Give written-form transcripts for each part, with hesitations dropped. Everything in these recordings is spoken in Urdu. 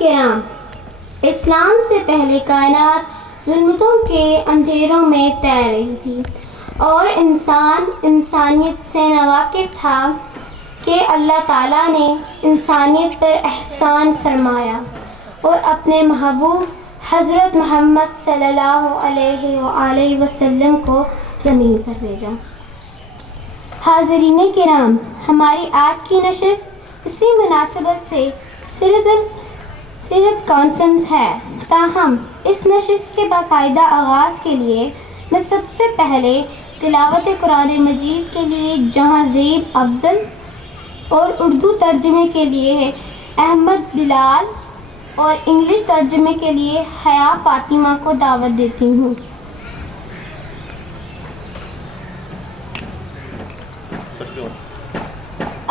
کرام، اسلام سے پہلے کائنات ظلمتوں کے اندھیروں میں تیر رہی تھی اور انسان انسانیت سے ناواقف تھا کہ اللہ تعالیٰ نے انسانیت پر احسان فرمایا اور اپنے محبوب حضرت محمد صلی اللہ علیہ وآلہ وسلم کو زمین پر بھیجا۔ حاضرین کرام، ہماری آج کی نشست اسی مناسبت سے سیرت کانفرنس ہے، تاہم اس نشست کے باقاعدہ آغاز کے لیے میں سب سے پہلے تلاوت قرآن مجید کے لیے جہاں زیب افضل اور اردو ترجمے کے لیے احمد بلال اور انگلش ترجمے کے لیے حیا فاطمہ کو دعوت دیتی ہوں۔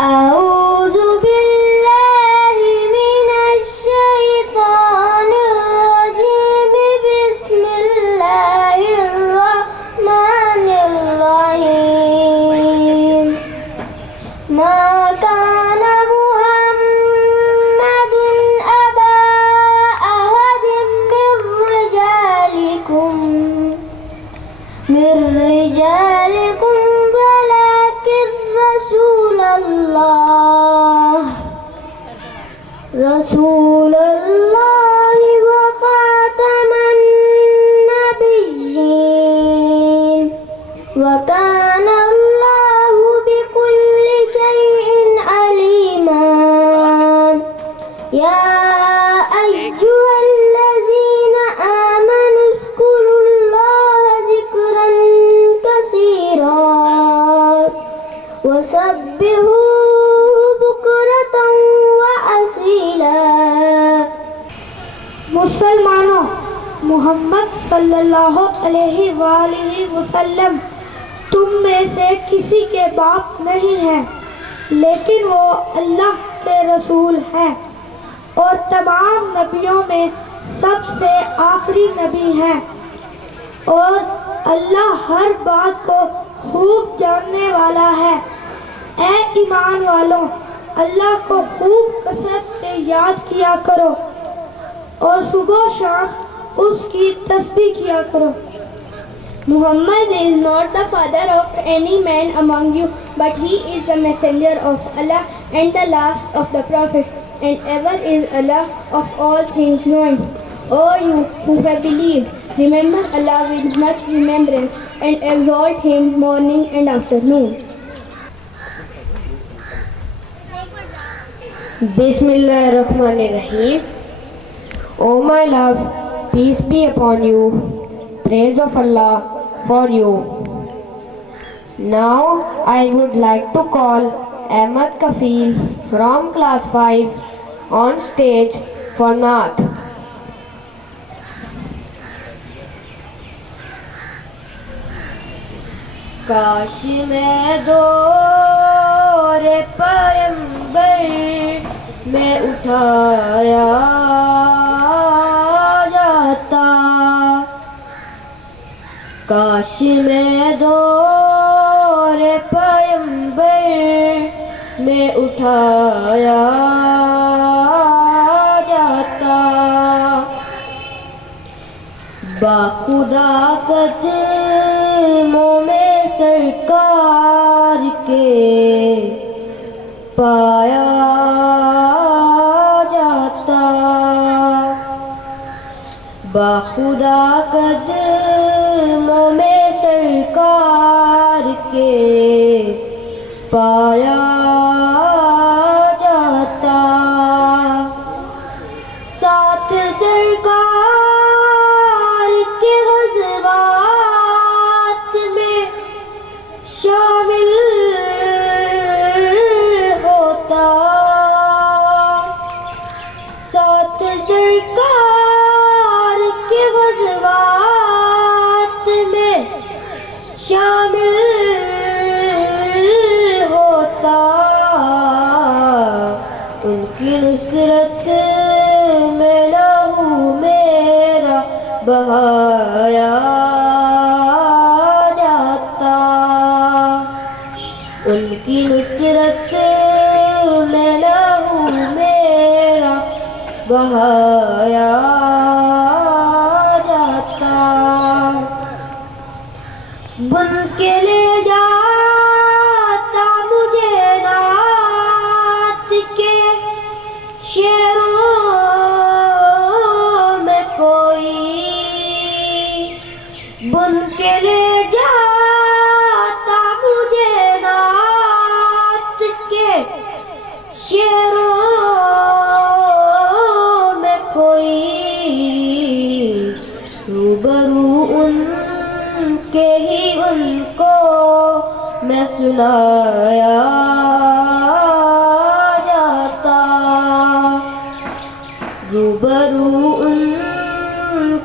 اعوذ باللہ من الشیطان الرجیم، بسم اللہ الرحمن الرحیم۔ ما كان محمد أبا أحد من رجالكم ولكن رسول الله وخاتم النبيين، وكان الله بكل شيء عليما۔ يا أيها الذين آمنوا اذكروا الله ذكرا كثيرا وسبحوه بكرة وأصيلا۔ مسلمانوں، محمد صلی اللہ علیہ وآلہ وسلم تم میں سے کسی کے باپ نہیں ہیں، لیکن وہ اللہ کے رسول ہیں اور تمام نبیوں میں سب سے آخری نبی ہیں، اور اللہ ہر بات کو خوب جاننے والا ہے۔ اے ایمان والوں، اللہ کو خوب کثرت سے یاد کیا کرو اور صبح و شام اس کی تسبیح کیا کرو۔ Muhammad is not the father of any man among you, but he is the messenger of Allah and the last of the prophets, and ever is Allah of all things knowing. O you who have believed, remember Allah with much remembrance and exalt him morning and afternoon. Bismillahirrahmanirrahim. O my love, peace be upon you. Praise of Allah for you. Now I would like to call Ahmad Kafil from class 5 on stage for Naat. کاش میں دور پیمبر میں اٹھایا جاتا، کاش میں دور پیمبر میں اٹھایا جاتا، باخدا قدموں میں سرکار کے پایا جاتا، باخدا قدموں میں سرکار کے پایا جاتا، ساتھ سرکار کے غزوات میں شامل ہوتا، ساتھ سرکار کے غزوات میں شامل ہوتا، ان کی نصرت میں لہو میرا بہایا جاتا، ان کی نصرت میں لہو میرا بہایا بہایا جاتا. بن کے لے جاتا مجھے نعت کے شعروں میں کوئی. بن کے لے جاتا مجھے نعت کے شعروں میں کوئی. روبرو ان کے ہی ان کو میں سنایا جاتا. روبرو ان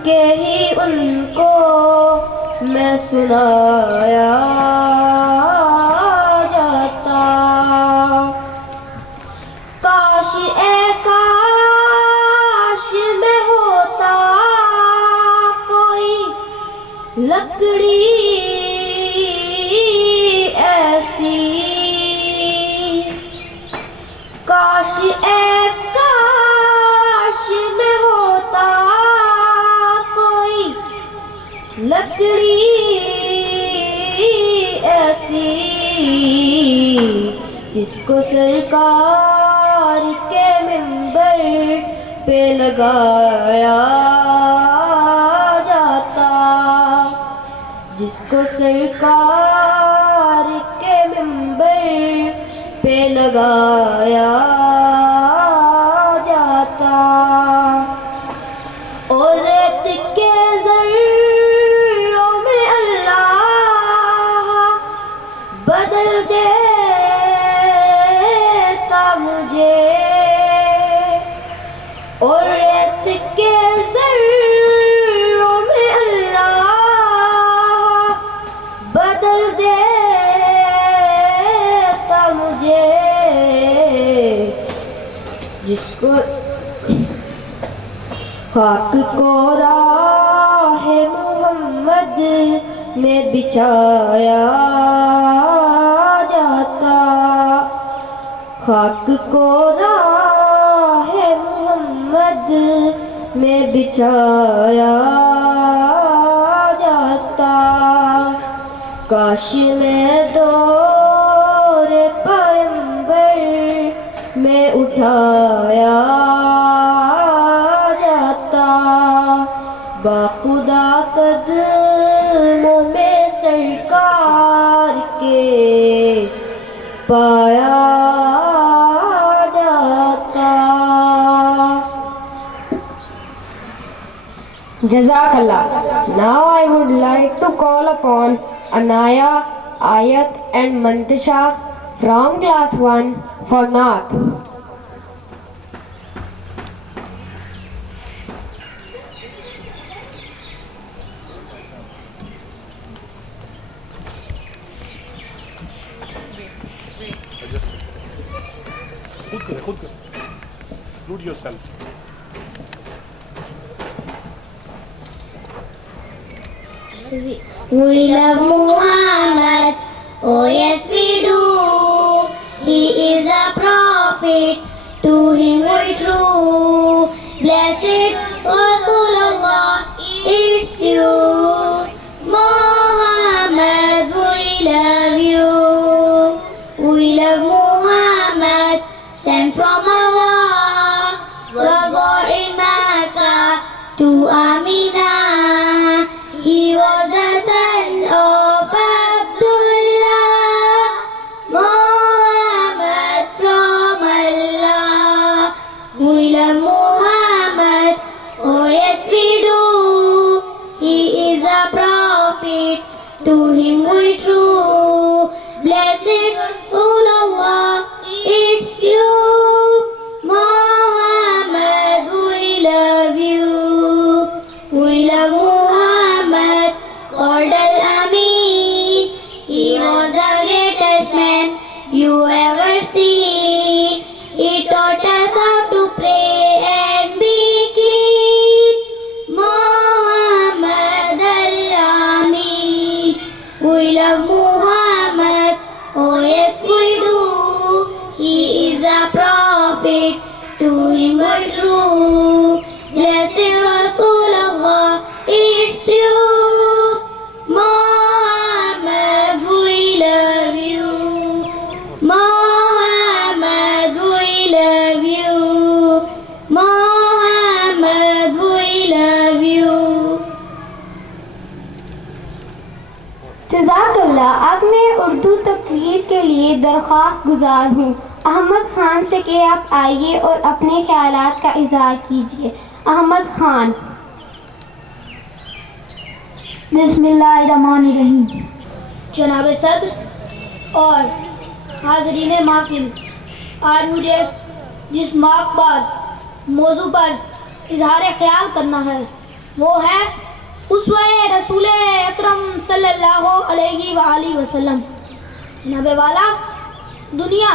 کے ہی ان کو میں سنایا جاتا. کاش اے کاش میں ہوتا کوئی لکڑی ایسی. کاش اے کاش میں ہوتا کوئی لکڑی ایسی جس کو سرکار کے منبر پہ لگایا جاتا. جس کو سرکار کے منبر پہ لگایا جاتا. اور ریت کے ذروں میں اللہ بدل دیتا مجھے. اور ریت کے ذروں میں اللہ بدل دیتا مجھے. جس کو خاک کو راہ محمد میں بچھایا جاتا. خاک کو راہ محمد میں بچھایا جاتا. کاش میں دور پیغمبر میں اٹھایا جاتا. باخدا قدموں میں سرکار کے پایا جاتا. Jazakallah. Now I would like to call upon Anaya, Ayat and Mantisha from class 1 for Naat. خود کر include yourself. We love Muhammad, oh yes we do. He is a prophet, to him we true. Blessed Rasulullah, it's you. Muhammad, we love you. We love Muhammad, sent from Allah, was born in Makkah to Aminah. He was the son of Abdullah, Muhammad from Allah. We love Muhammad, oh yes we do. He is a prophet, to him we true. Blessed Rasulullah, it's you. Muhammad, we love you. We love Muhammad, called Al-Amin. He was the greatest man you ever see. He taught us how to pray and be clean. you. Muhammad, we love you. Muhammad, we love you. Muhammad, we love you. جزاک اللہ. اب میں اردو تقریر کے لیے درخواست گزار ہوں احمد خان سے کہ آپ آئیے اور اپنے خیالات کا اظہار کیجیے. احمد خان. بسم اللہ الرحمن الرحیم. جناب صدر اور حاضرین محفل، آج مجھے جس ماقبل موضوع پر اظہار خیال کرنا ہے وہ ہے اسوہ رسول اکرم صلی اللہ علیہ وآلہ وسلم. جناب والا، دنیا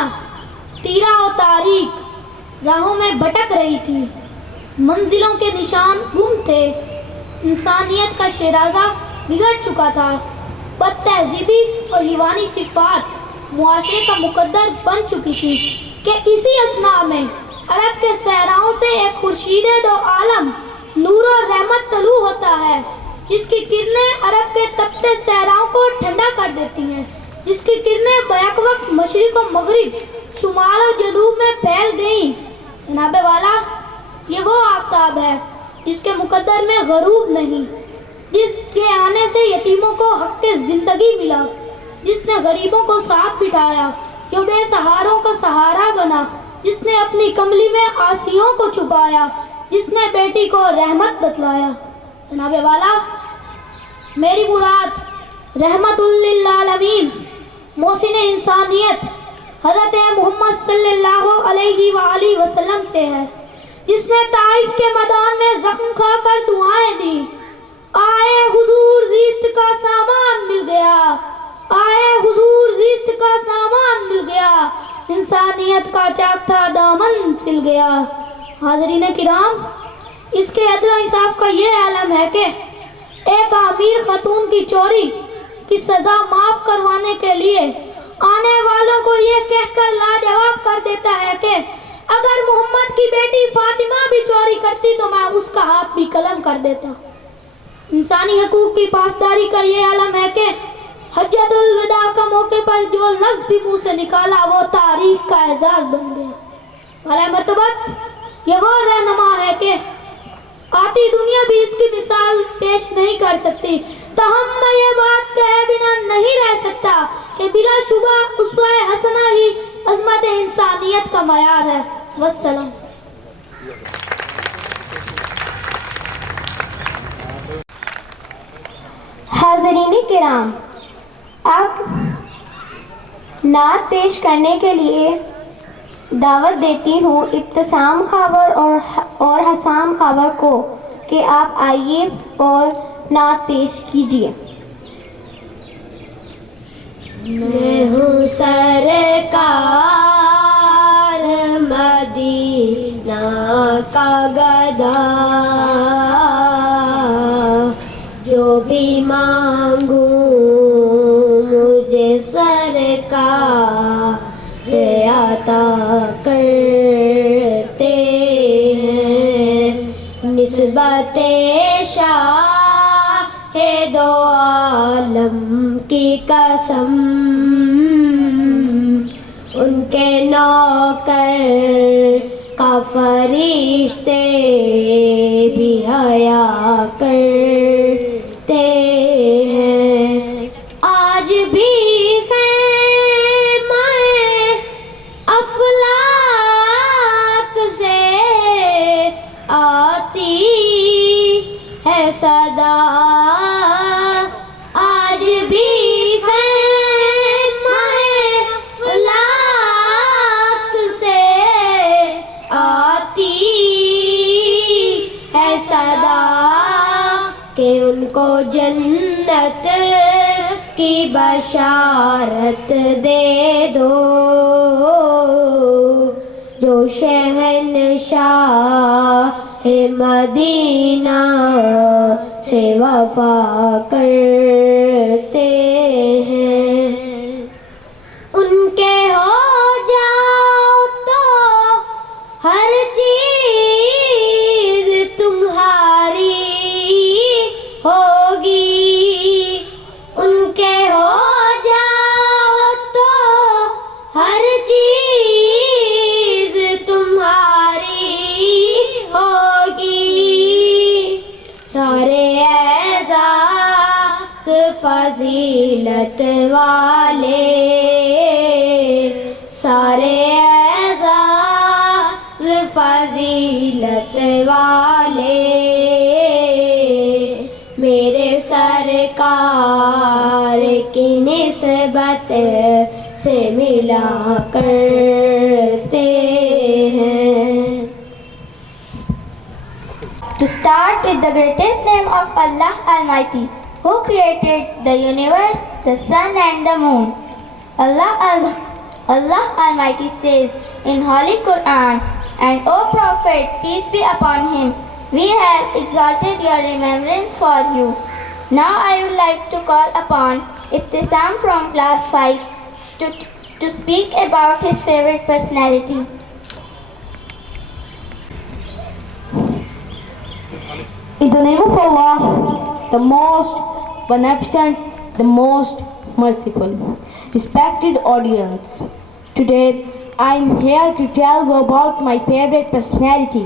تیرہ و تاریک راہوں میں بھٹک رہی تھی، منزلوں کے نشان گم تھے، انسانیت کا شیرازہ بگڑ چکا تھا، بد تہذیبی اور حیوانی صفات معاشرے کا مقدر بن چکی تھی کہ اسی اثناء میں عرب کے صحراؤں سے ایک خورشید دو عالم نور و رحمت طلوع ہوتا ہے، جس کی کرنیں عرب کے تپتے صحراؤں کو ٹھنڈا کر دیتی ہیں، جس کی کرنیں بیک وقت مشرق و مغرب، شمال و جنوب میں پھیل گئیں. جناب والا، یہ وہ آفتاب ہے جس کے مقدر میں غروب نہیں، جس کے آنے سے یتیموں کو حق زندگی ملا، جس نے غریبوں کو ساتھ بٹھایا، جو بے سہاروں کا سہارا بنا، جس نے اپنی کملی میں آسیوں کو چھپایا، جس نے بیٹی کو رحمت بتلایا. جناب والا، میری مراد رحمت للعالمین محسن انسانیت حضرت محمد صلی اللہ علیہ وآلہ وسلم سے ہے، جس نے طائف کے میدان میں زخم کھا کر دعائیں دی. آئے حضور زیست کا سامان مل گیا، آئے حضور زیست کا سامان مل گیا، انسانیت کا چاک تھا دامن سل گیا. حاضرین کرام، اس کے عدل و انصاف کا یہ عالم ہے کہ ایک امیر خاتون کی چوری کی سزا معاف کروانے کے لیے آنے والوں کو یہ کہہ کر لاجواب کر دیتا ہے کہ اگر محمد کی بیٹی فاطمہ بھی چوری کرتی تو میں اس کا ہاتھ بھی قلم کر دیتا. انسانی حقوق کی پاسداری کا یہ عالم ہے کہ حجۃ الوداع کا موقع پر جو لفظ بھی منہ سے نکالا وہ تاریخ کا اعزاز بن گیا. اعلی مرتبت، یہ وہ رہنما ہے کہ آتی دنیا بھی اس کی مثال پیش نہیں کر سکتی. تاہم میں یہ بات کہے بنا نہیں رہ سکتا کہ بلا شبہ اسوہ حسنہ ہی عظمت انسانیت کا معیار ہے. والسلام. حاضرین کرام، اب نعت پیش کرنے کے لیے دعوت دیتی ہوں ابتسام خاور اور حسام خاور کو کہ آپ آئیے اور نعت پیش کیجیے. میں ہوں سرکار مدینہ کا گدا، جو بھی مانگوں مجھے سرکار عطا کرتے ہیں. نسبت شاہ دو عالم کی قسم، ان کے نوکر کا فرشتے بھی حیا کرتے ہیں. آج بھی خیمہ افلاک سے آتی ہے صدا، آج بھی خیمہ افلاک سے آتی ہے صدا کہ ان کو جنت کی بشارت دے دو، جو شہنشاہ مدینہ سے وفا کرتے ہیں. ان کے ہو جاؤ تو ہر چیز تمہاری ہو فضیلت والے سارے اعزاز فضیلت والے میرے سرکار کی نسبت سے ملا کرتے ہیں. To start with the greatest name of Allah Almighty, who created the universe, the sun and the moon. Allah Almighty says in Holy Quran, and O Prophet, peace be upon him, we have exalted your remembrance for you. Now I would like to call upon Ibtisam from class 5 to speak about his favorite personality. In the name of Allah, the most beneficent, the most merciful. Respected audience, today I am here to tell you about my favorite personality.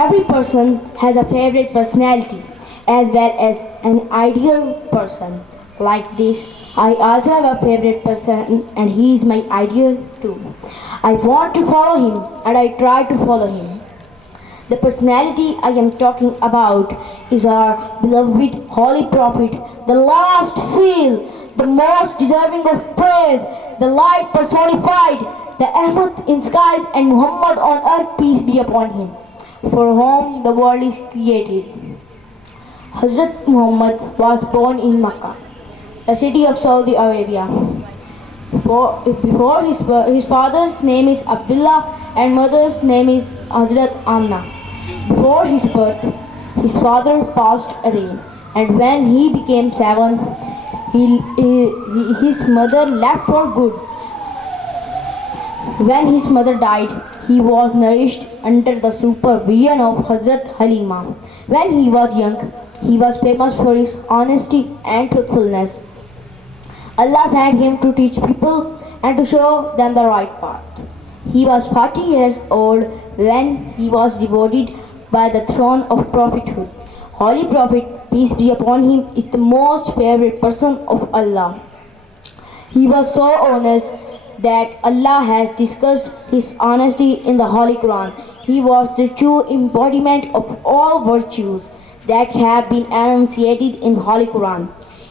Every person has a favorite personality as well as an ideal person. Like this, I also have a favorite person and he is my ideal too. I want to follow him and I try to follow him. The personality I am talking about is our beloved Holy Prophet, the last seal, the most deserving of praise, the light personified, the Ahmad in skies and Muhammad on earth, peace be upon him, for whom the world is created. Hazrat Muhammad was born in Makkah, a city of Saudi Arabia. Before his father's name is Abdullah and mother's name is Hazrat Amna. Before his birth, his father passed away, and when he became 7, his mother left for good. When his mother died, he was nourished under the supervision of Hazrat Halima. When he was young, he was famous for his honesty and truthfulness. Allah sent him to teach people and to show them the right path. He was 40 years old when he was devoted by the throne of prophethood. Holy Prophet, peace be upon him, is the most favorite person of Allah. He was so honest that Allah has discussed his honesty in the Holy Quran. He was the true embodiment of all virtues that have been enunciated in the Holy Quran.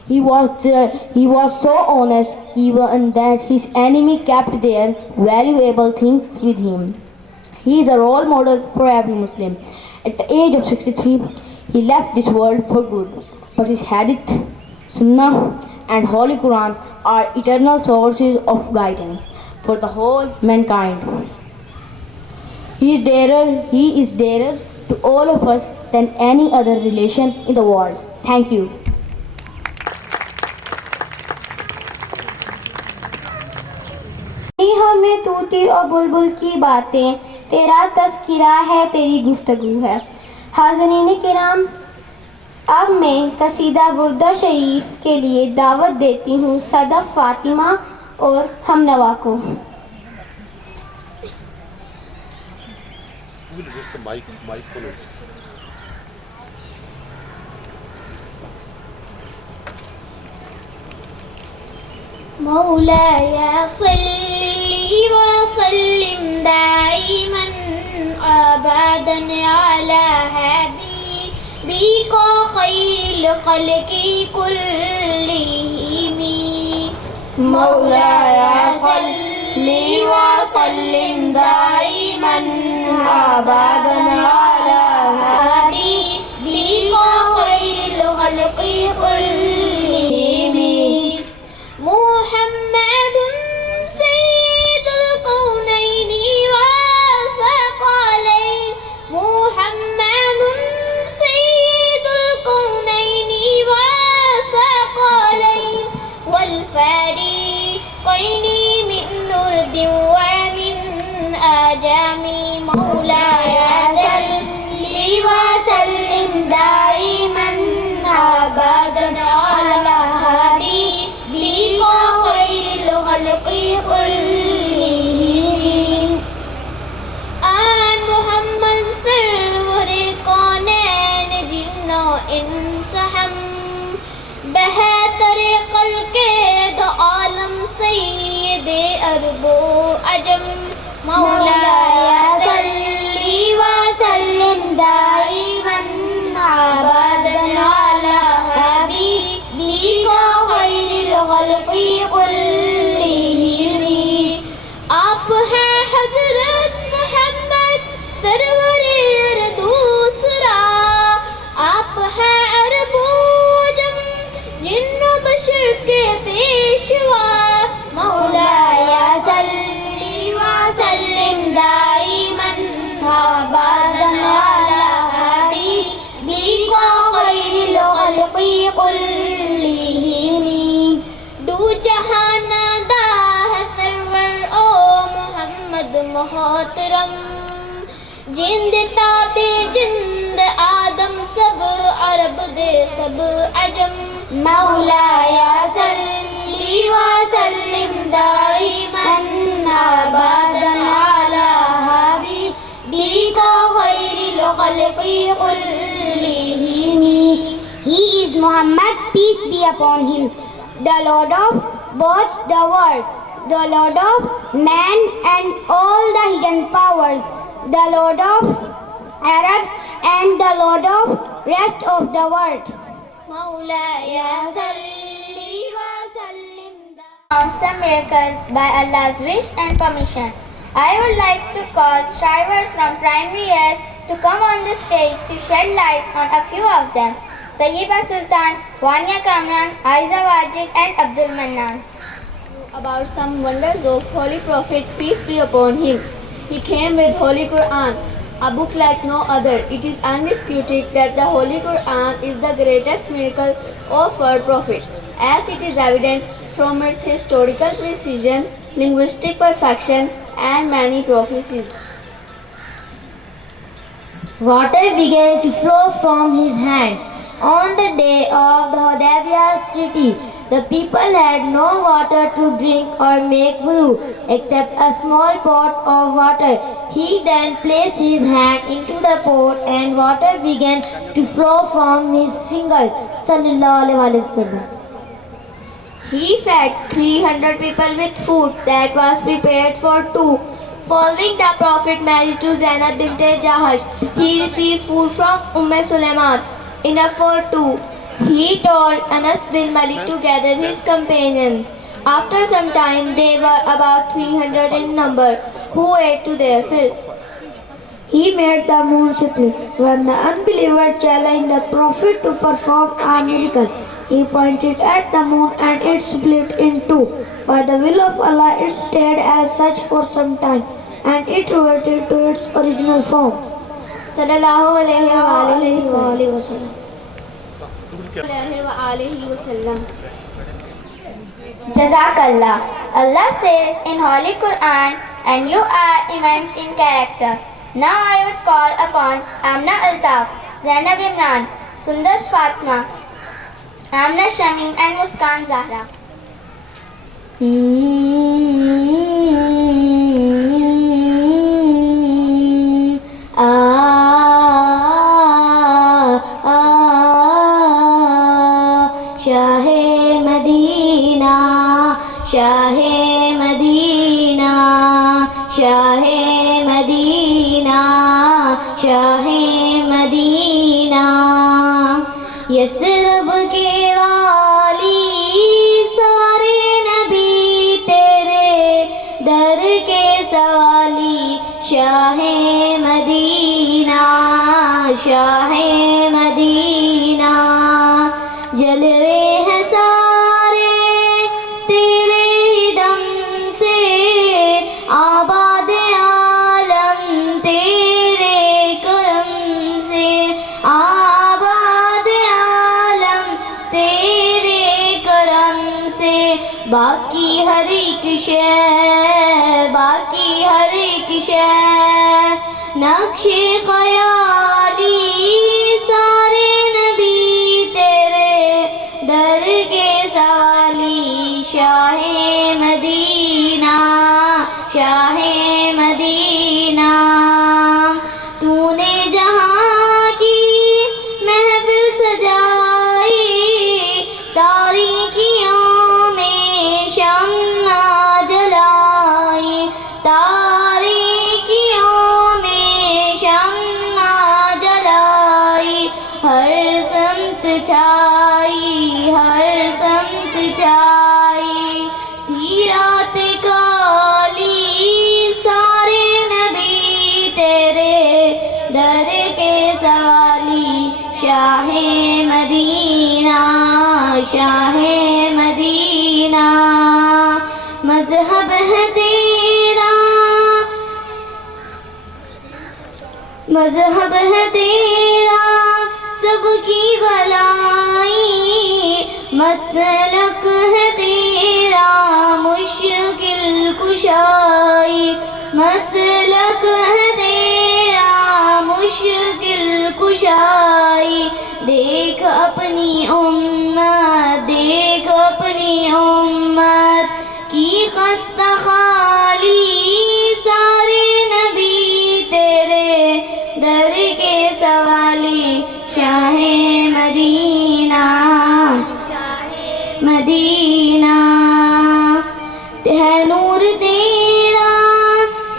He was so honest even that his enemy kept their valuable things with him. He is a role model for every Muslim. At the age of 63, he left this world for good, but his Hadith, Sunnah and Holy Quran are eternal sources of guidance for the whole mankind. He is dearer to all of us than any other relation in the world. Thank you. ہمیں طوطی اور بلبل کی باتیں، تیرا تذکرہ ہے، تیری گفتگو ہے. حاضرین کرام، اب میں قصیدہ بردہ شریف کے لیے دعوت دیتی ہوں صدف فاطمہ اور ہم نوا کو. Just the mic please. مولاي صل وسلم دائما ابدا على حبيبك خير الخلق كلهم. مولاي صل وسلم دائما ابدا على حبيبك خير الخلق كلهم. محمد سيد الكونين والثقلين. محمد سيد الكونين والثقلين والفريقين من نرب ومن أجم. مولاي صل سید عرب و عجم مولاي صلی وسلم دائما ابدا على حبیبک خیر الخلق كلهم. آپ ہیں حضرت محمد سرور دوسرا، آپ ہیں عرب و عجم جن و بشر کے پیشوا. مولاي صلی وسلم دائما ابدا على حبیبک خیر الخلق كلهم. دو جہان دا ہے سرور او محمد محترم، جند تابے جند آدم سب عرب دے سب عجم. مولاي صلی وسلم دائما ابدا على حبیبک خیر الخلق كلهم. He is Muhammad, peace be upon him, the Lord of both the world, the Lord of man and all the hidden powers, the Lord of Arabs and the Lord of rest of the world. مولاي صلی وسلم. Some miracles by Allah's wish and permission. I would like to call strivers from primary years to come on the stage to shed light on a few of them. Tayyiba Sultan, Wania Kamran, Aiza Wajid and Abdul Mannan. About some wonders of Holy Prophet, peace be upon him. He came with Holy Quran, a book like no other. It is undisputed that the Holy Quran is the greatest miracle of our Prophet, as it is evident from its historical precision, linguistic perfection, and many prophecies. Water began to flow from his hands. On the day of the Hudaybiyah treaty, the people had no water to drink or make wudu except a small pot of water. He then placed his hand into the pot and water began to flow from his fingers. Sallallahu alaihi wasallam. He fed 300 people with food that was prepared for two. Following the Prophet marriage to Zainab bint Jahash, he received food from Sulaiman, enough for two. He told Anas bin Malik to gather his companions. After some time, they were about 300 in number, who ate to their fill. He made the moon split. When the unbeliever challenged the Prophet to perform a miracle, he pointed at the moon and it split in two. By the will of Allah, it stayed as such for some time, and it reverted to its original form. Sallallahu alayhi wa sallam. Jazakallah. Allah says in Holy Quran, and you are immense in character. Now I would call upon Amna Altaf, Zainab Imran, Sundar Fatma, Amna Shamim and Muskan Zahra. شاہ مدینہ شاہ مدینہ شاہ مدینہ یثرب کے والی سارے نبی تیرے در کے سوالی شاہ مدینہ شاہ مدینہ جلوے ہیں سارے تیرے دم سے آباد عالم تیرے کرم سے آباد عالم تیرے کرم سے باقی ہر ایک شے نقش خیالی سارے نبی تیرے در کے سوالی شاہ مدینہ شاہ مدینہ تو نے جہاں کی محفل سجائی تاریکیوں میں شمع ہر سمت چھائی، ہر سمت چھائی، تھی رات کالی سارے نبی تیرے در کے سوالی، شاہ مدینہ، شاہ مدینہ، مذہب ہے تیرا، مذہب ہے تیرا سب کی بھلائی، مسلک ہے تیرا مشکل کشائی، مسلک ہے تیرا مشکل کشائی، دیکھ اپنی امت، دیکھ اپنی امت کی خستہ خالی، سارے نبی تیرے در کے سوالی، شاہ مدینہ، مدینہ ہے نور تیرا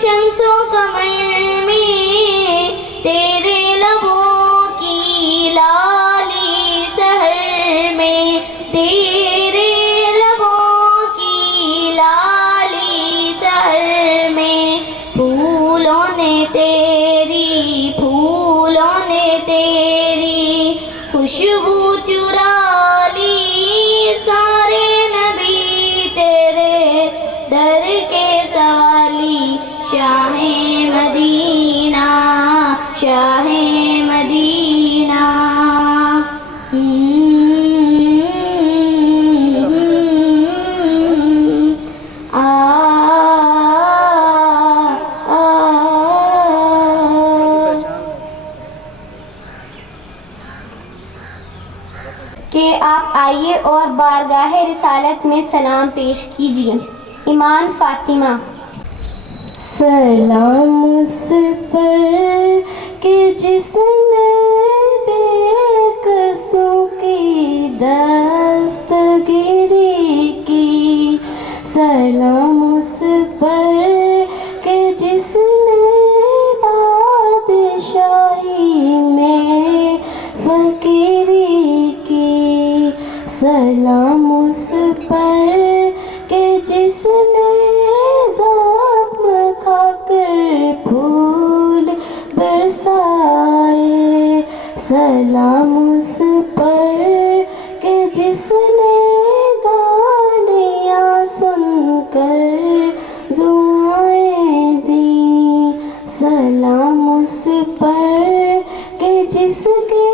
شمس و قمر میں، تیرے لبوں کی لالی سحر میں، تیرے لبوں کی لالی سحر میں، پھولوں نے تیری، پھولوں نے تیری خوشبو چرا لی، سارے نبی تیرے در کے سوالی، شاہ مدینہ، شاہ مدینہ، کہ آپ آئیے اور بارگاہ رسالت میں سلام پیش کیجیے۔ ایمان فاطمہ۔ سلام اس پر کہ جس نے بے کسوں کی دستگیری کی، سلام اس پر کہ جس نے بادشاہی میں فقیری کی، سلام اس پر کہ جس نے زخم کھا کر پھول برسائے، سلام اس پر کہ جس نے گالیاں سن کر دعائیں دیں، سلام اس پر کہ جس کے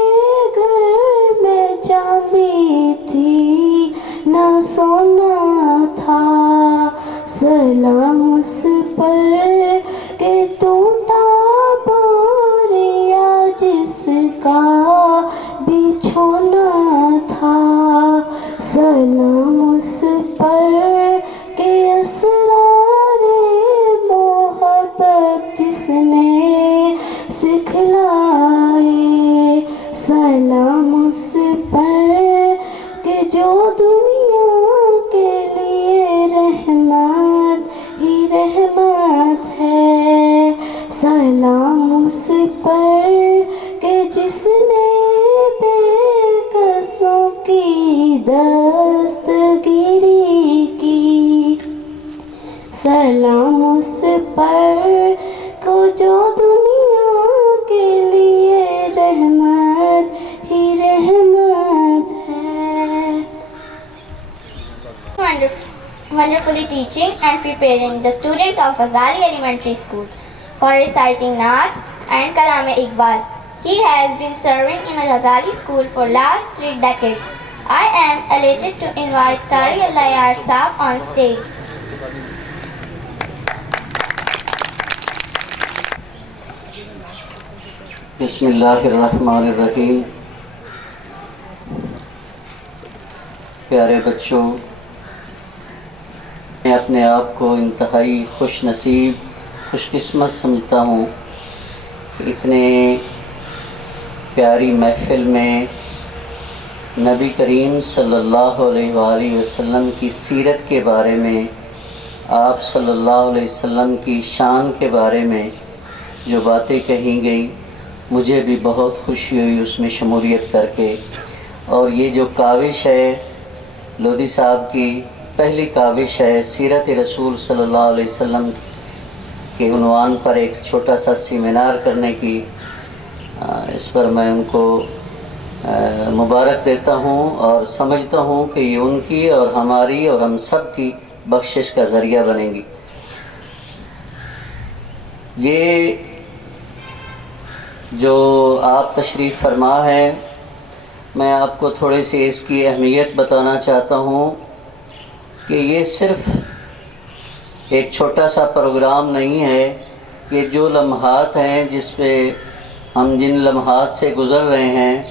گھر میں چاندی تھی نہ سونا تھا، سلام اس پر کہ ٹوٹا بوریا جس کا بچھونا تھا، سلام اس پر کہ اسرار محبت جس نے سکھلائے، سلام اس پر کہ جو دنیا کے لیے رحمت ہی رحمت ہے، سلام اس پر کہ جس نے بے کسوں کی دستگیری کی، سلام اس پر کو جو دنیا کے لیے رحمت ہی رحمت ہے۔ Wonderfully teaching and preparing the students of Ghazali Elementary School for reciting Naaz and Kalam-e-Iqbal. He has been serving in a Ghazali school for last 3 decades. I am elated to invite Qari Al-Yar Saab on stage. بسم اللہ الرحمن الرحیم۔ پیارے بچوں، میں اپنے آپ کو انتہائی خوش نصیب، خوش قسمت سمجھتا ہوں کہ اتنے پیاری محفل میں نبی کریم صلی اللہ علیہ وآلہ وسلم کی سیرت کے بارے میں، آپ صلی اللہ علیہ وسلم کی شان کے بارے میں جو باتیں کہی گئیں، مجھے بھی بہت خوشی ہوئی اس میں شمولیت کر کے. اور یہ جو کاوش ہے لودھی صاحب کی پہلی کاوش ہے سیرت رسول صلی اللہ علیہ وسلم کے عنوان پر ایک چھوٹا سا سیمینار کرنے کی. اس پر میں ان کو مبارک دیتا ہوں اور سمجھتا ہوں کہ یہ ان کی اور ہماری اور ہم سب کی بخشش کا ذریعہ بنے گی. یہ جو آپ تشریف فرما ہے میں آپ کو تھوڑی سی اس کی اہمیت بتانا چاہتا ہوں کہ یہ صرف ایک چھوٹا سا پروگرام نہیں ہے. یہ جو لمحات ہیں جس پہ ہم جن لمحات سے گزر رہے ہیں،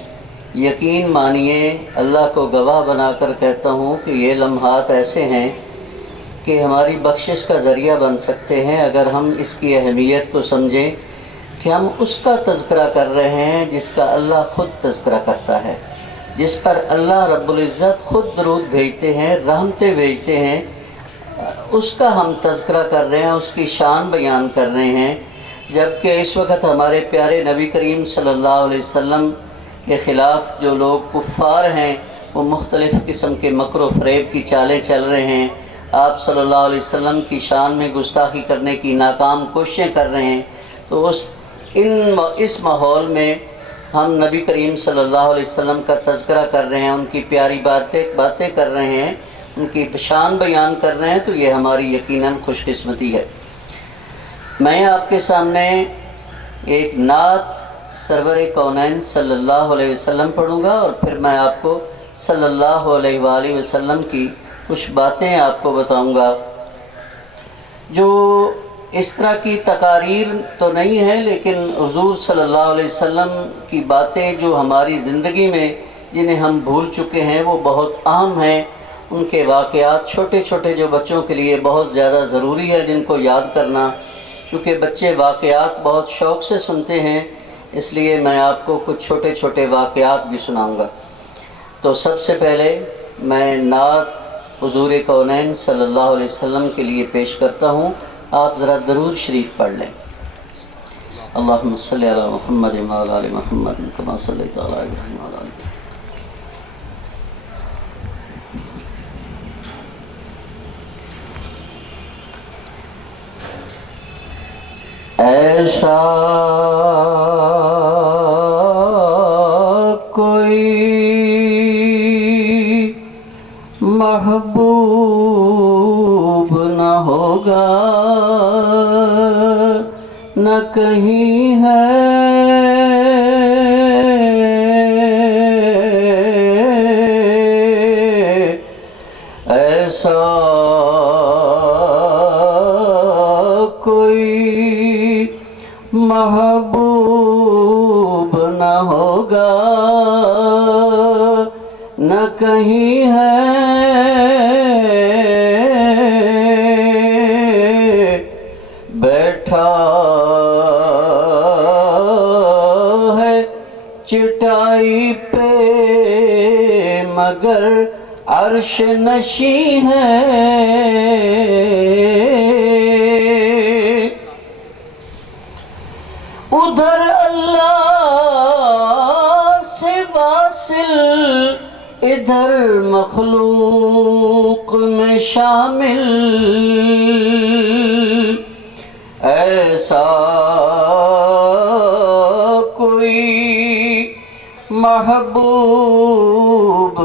یقین مانیے اللہ کو گواہ بنا کر کہتا ہوں کہ یہ لمحات ایسے ہیں کہ ہماری بخشش کا ذریعہ بن سکتے ہیں اگر ہم اس کی اہمیت کو سمجھیں کہ ہم اس کا تذکرہ کر رہے ہیں جس کا اللہ خود تذکرہ کرتا ہے، جس پر اللہ رب العزت خود درود بھیجتے ہیں، رحمتیں بھیجتے ہیں. اس کا ہم تذکرہ کر رہے ہیں، اس کی شان بیان کر رہے ہیں. جبکہ اس وقت ہمارے پیارے نبی کریم صلی اللہ علیہ وسلم کے خلاف جو لوگ کفار ہیں وہ مختلف قسم کے مکر و فریب کی چالیں چل رہے ہیں. آپ صلی اللہ علیہ وسلم کی شان میں گستاخی کرنے کی ناکام کوششیں کر رہے ہیں. تو اس ماحول میں ہم نبی کریم صلی اللہ علیہ وسلم کا تذکرہ کر رہے ہیں، ان کی پیاری باتیں کر رہے ہیں، ان کی شان بیان کر رہے ہیں، تو یہ ہماری یقیناً خوش قسمتی ہے. میں آپ کے سامنے ایک نعت سرور کونین صلی اللہ علیہ وسلم پڑھوں گا اور پھر میں آپ کو صلی اللہ علیہ وآلہ وسلم کی کچھ باتیں آپ کو بتاؤں گا جو اس طرح کی تقاریر تو نہیں ہے، لیکن حضور صلی اللہ علیہ وسلم کی باتیں جو ہماری زندگی میں جنہیں ہم بھول چکے ہیں وہ بہت اہم ہیں. ان کے واقعات چھوٹے چھوٹے جو بچوں کے لیے بہت زیادہ ضروری ہے جن کو یاد کرنا، چونکہ بچے واقعات بہت شوق سے سنتے ہیں، اس لیے میں آپ کو کچھ چھوٹے چھوٹے واقعات بھی سناؤں گا. تو سب سے پہلے میں نعت حضور کونین صلی اللہ علیہ وسلم کے لیے پیش کرتا ہوں. آپ ذرا درود شریف پڑھ لیں. اللہم صلی علی محمد وعلی آل محمد کما صلیت علی ابراہیم وعلی آل ابراہیم. ایسا کوئی محبوب نہ ہوگا نہ کہیں ہے، ایسا کوئی محبوب نہ ہوگا نہ کہیں ہے، بیٹھا ہے چٹائی پہ مگر عرش نشیں ہے، ادھر اللہ سے واصل ادھر مخلوق میں شامل، ایسا کوئی محبوب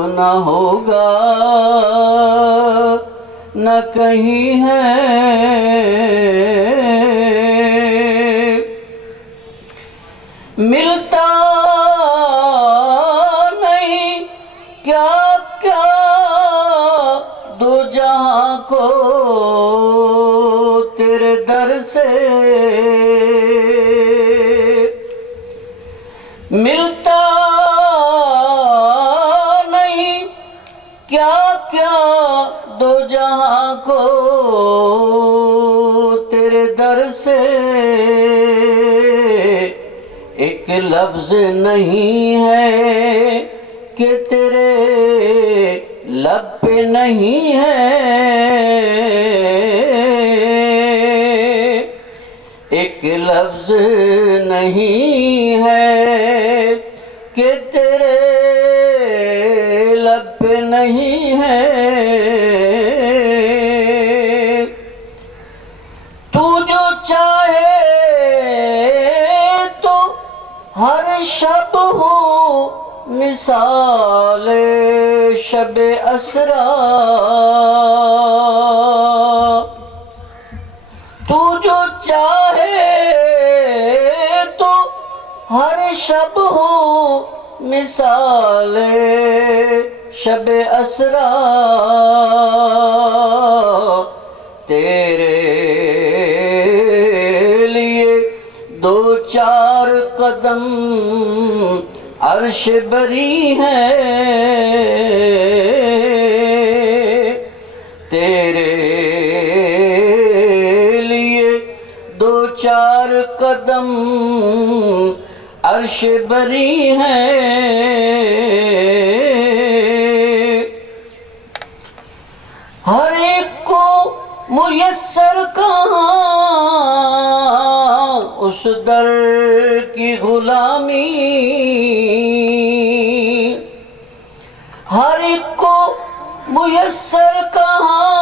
نہ ہوگا نہ کہیں ہے، ملتا نہیں کیا کیا دو جہاں کو تیرے در سے، ملتا نہیں کیا کیا دو جہاں کو تیرے در سے، ایک لفظ نہیں ہے کہ تیرے لب پہ نہیں ہے، ایک لفظ نہیں ہے کہ تیرے لب پہ نہیں ہے، تو جو چاہے تو ہر شب ہو مثال شب اسرا، تو جو چاہے تو ہر شب ہو مثال شب اسرا، تیرے لیے دو چار قدم عرش بری ہے، تیرے لیے دو چار قدم عرش بری ہے، ہر ایک کو میسر کہاں اس در کی غلامی، ہر ایک کو میسر کہاں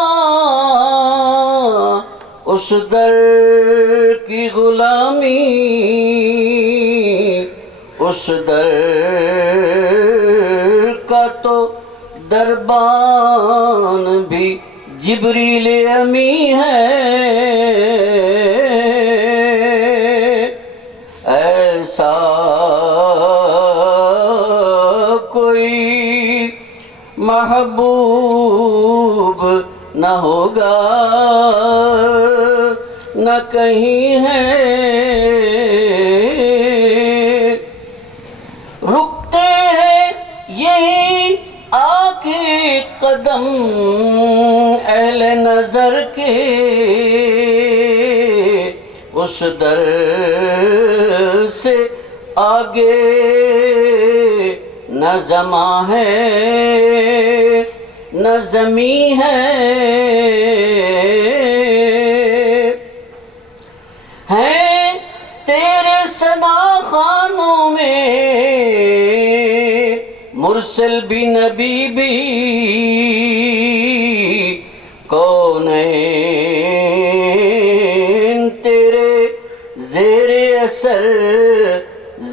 اس در کی غلامی، اس در کا تو دربان بھی جبریل امی ہے، ایسا کوئی محبوب نہ ہوگا نہ کہیں ہے، رکتے ہیں یہی آ کے قدم اہل نظر کے، اس در سے آگے نہ زماں ہے نہ زمیں ہے، ہیں تیرے ثنا خوانوں میں مرسل بھی نبی بھی، کونین تیرے زیر اثر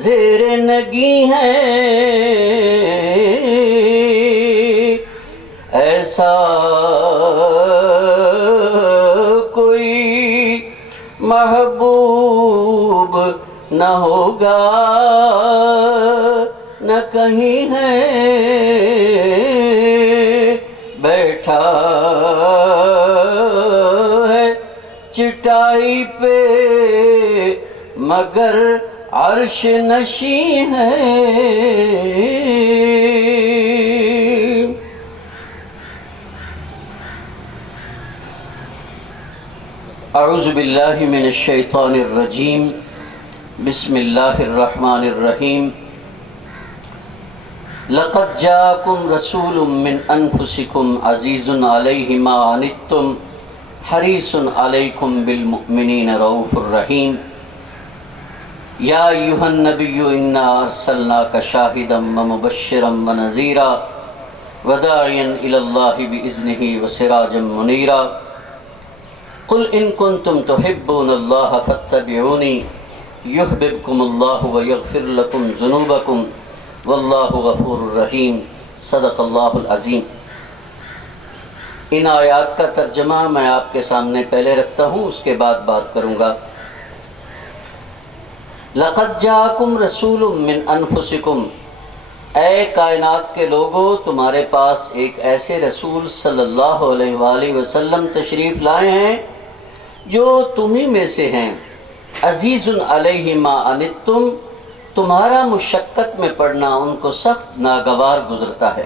زیر نگی ہے، ایسا کوئی محبوب نہ ہوگا نہ کہیں ہے، بیٹھا ہے چٹائی پہ مگر عرش نشیں ہے، اعوذ باللہ من الشیطان الرجیم، بسم اللہ الرحمن الرحیم، لقد جاءکم رسول من انفسکم عزیز علیہ ما عنتم حریص علیکم بالمؤمنین رؤوف الرحیم، یا ایہا النبی انا ارسلناک شاہدا ومبشرا ونذیرا وداعیا الی اللہ باذنہ وسراجا منیرا، قل ان کنتم تحبون اللہ فاتبعونی یحببکم اللہ ویغفر لکم ذنوبکم واللہ غفور الرحیم، صدق اللہ العظیم۔ ان آیات کا ترجمہ میں آپ کے سامنے پہلے رکھتا ہوں، اس کے بعد بات کروں گا۔ لقد جاءکم رسول من انفسکم، اے کائنات کے لوگوں تمہارے پاس ایک ایسے رسول صلی اللہ علیہ وآلہ وسلم تشریف لائے ہیں جو تمہیں میں سے ہیں، عزیز علیہ ما عنتم، تمہارا مشقت میں پڑنا ان کو سخت ناگوار گزرتا ہے،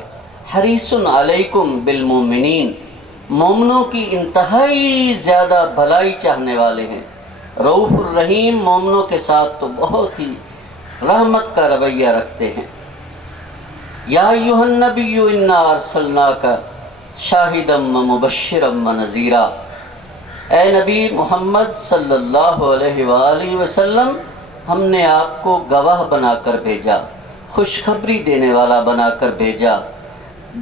حریص علیکم بالمؤمنین، مومنوں کی انتہائی زیادہ بھلائی چاہنے والے ہیں، رؤوف الرحیم، مومنوں کے ساتھ تو بہت ہی رحمت کا رویہ رکھتے ہیں۔ یا ایھا النبی انا ارسلناک شاہدا ومبشرا ونذیرا، اے نبی محمد صلی اللہ علیہ وآلہ وسلم، ہم نے آپ کو گواہ بنا کر بھیجا، خوشخبری دینے والا بنا کر بھیجا،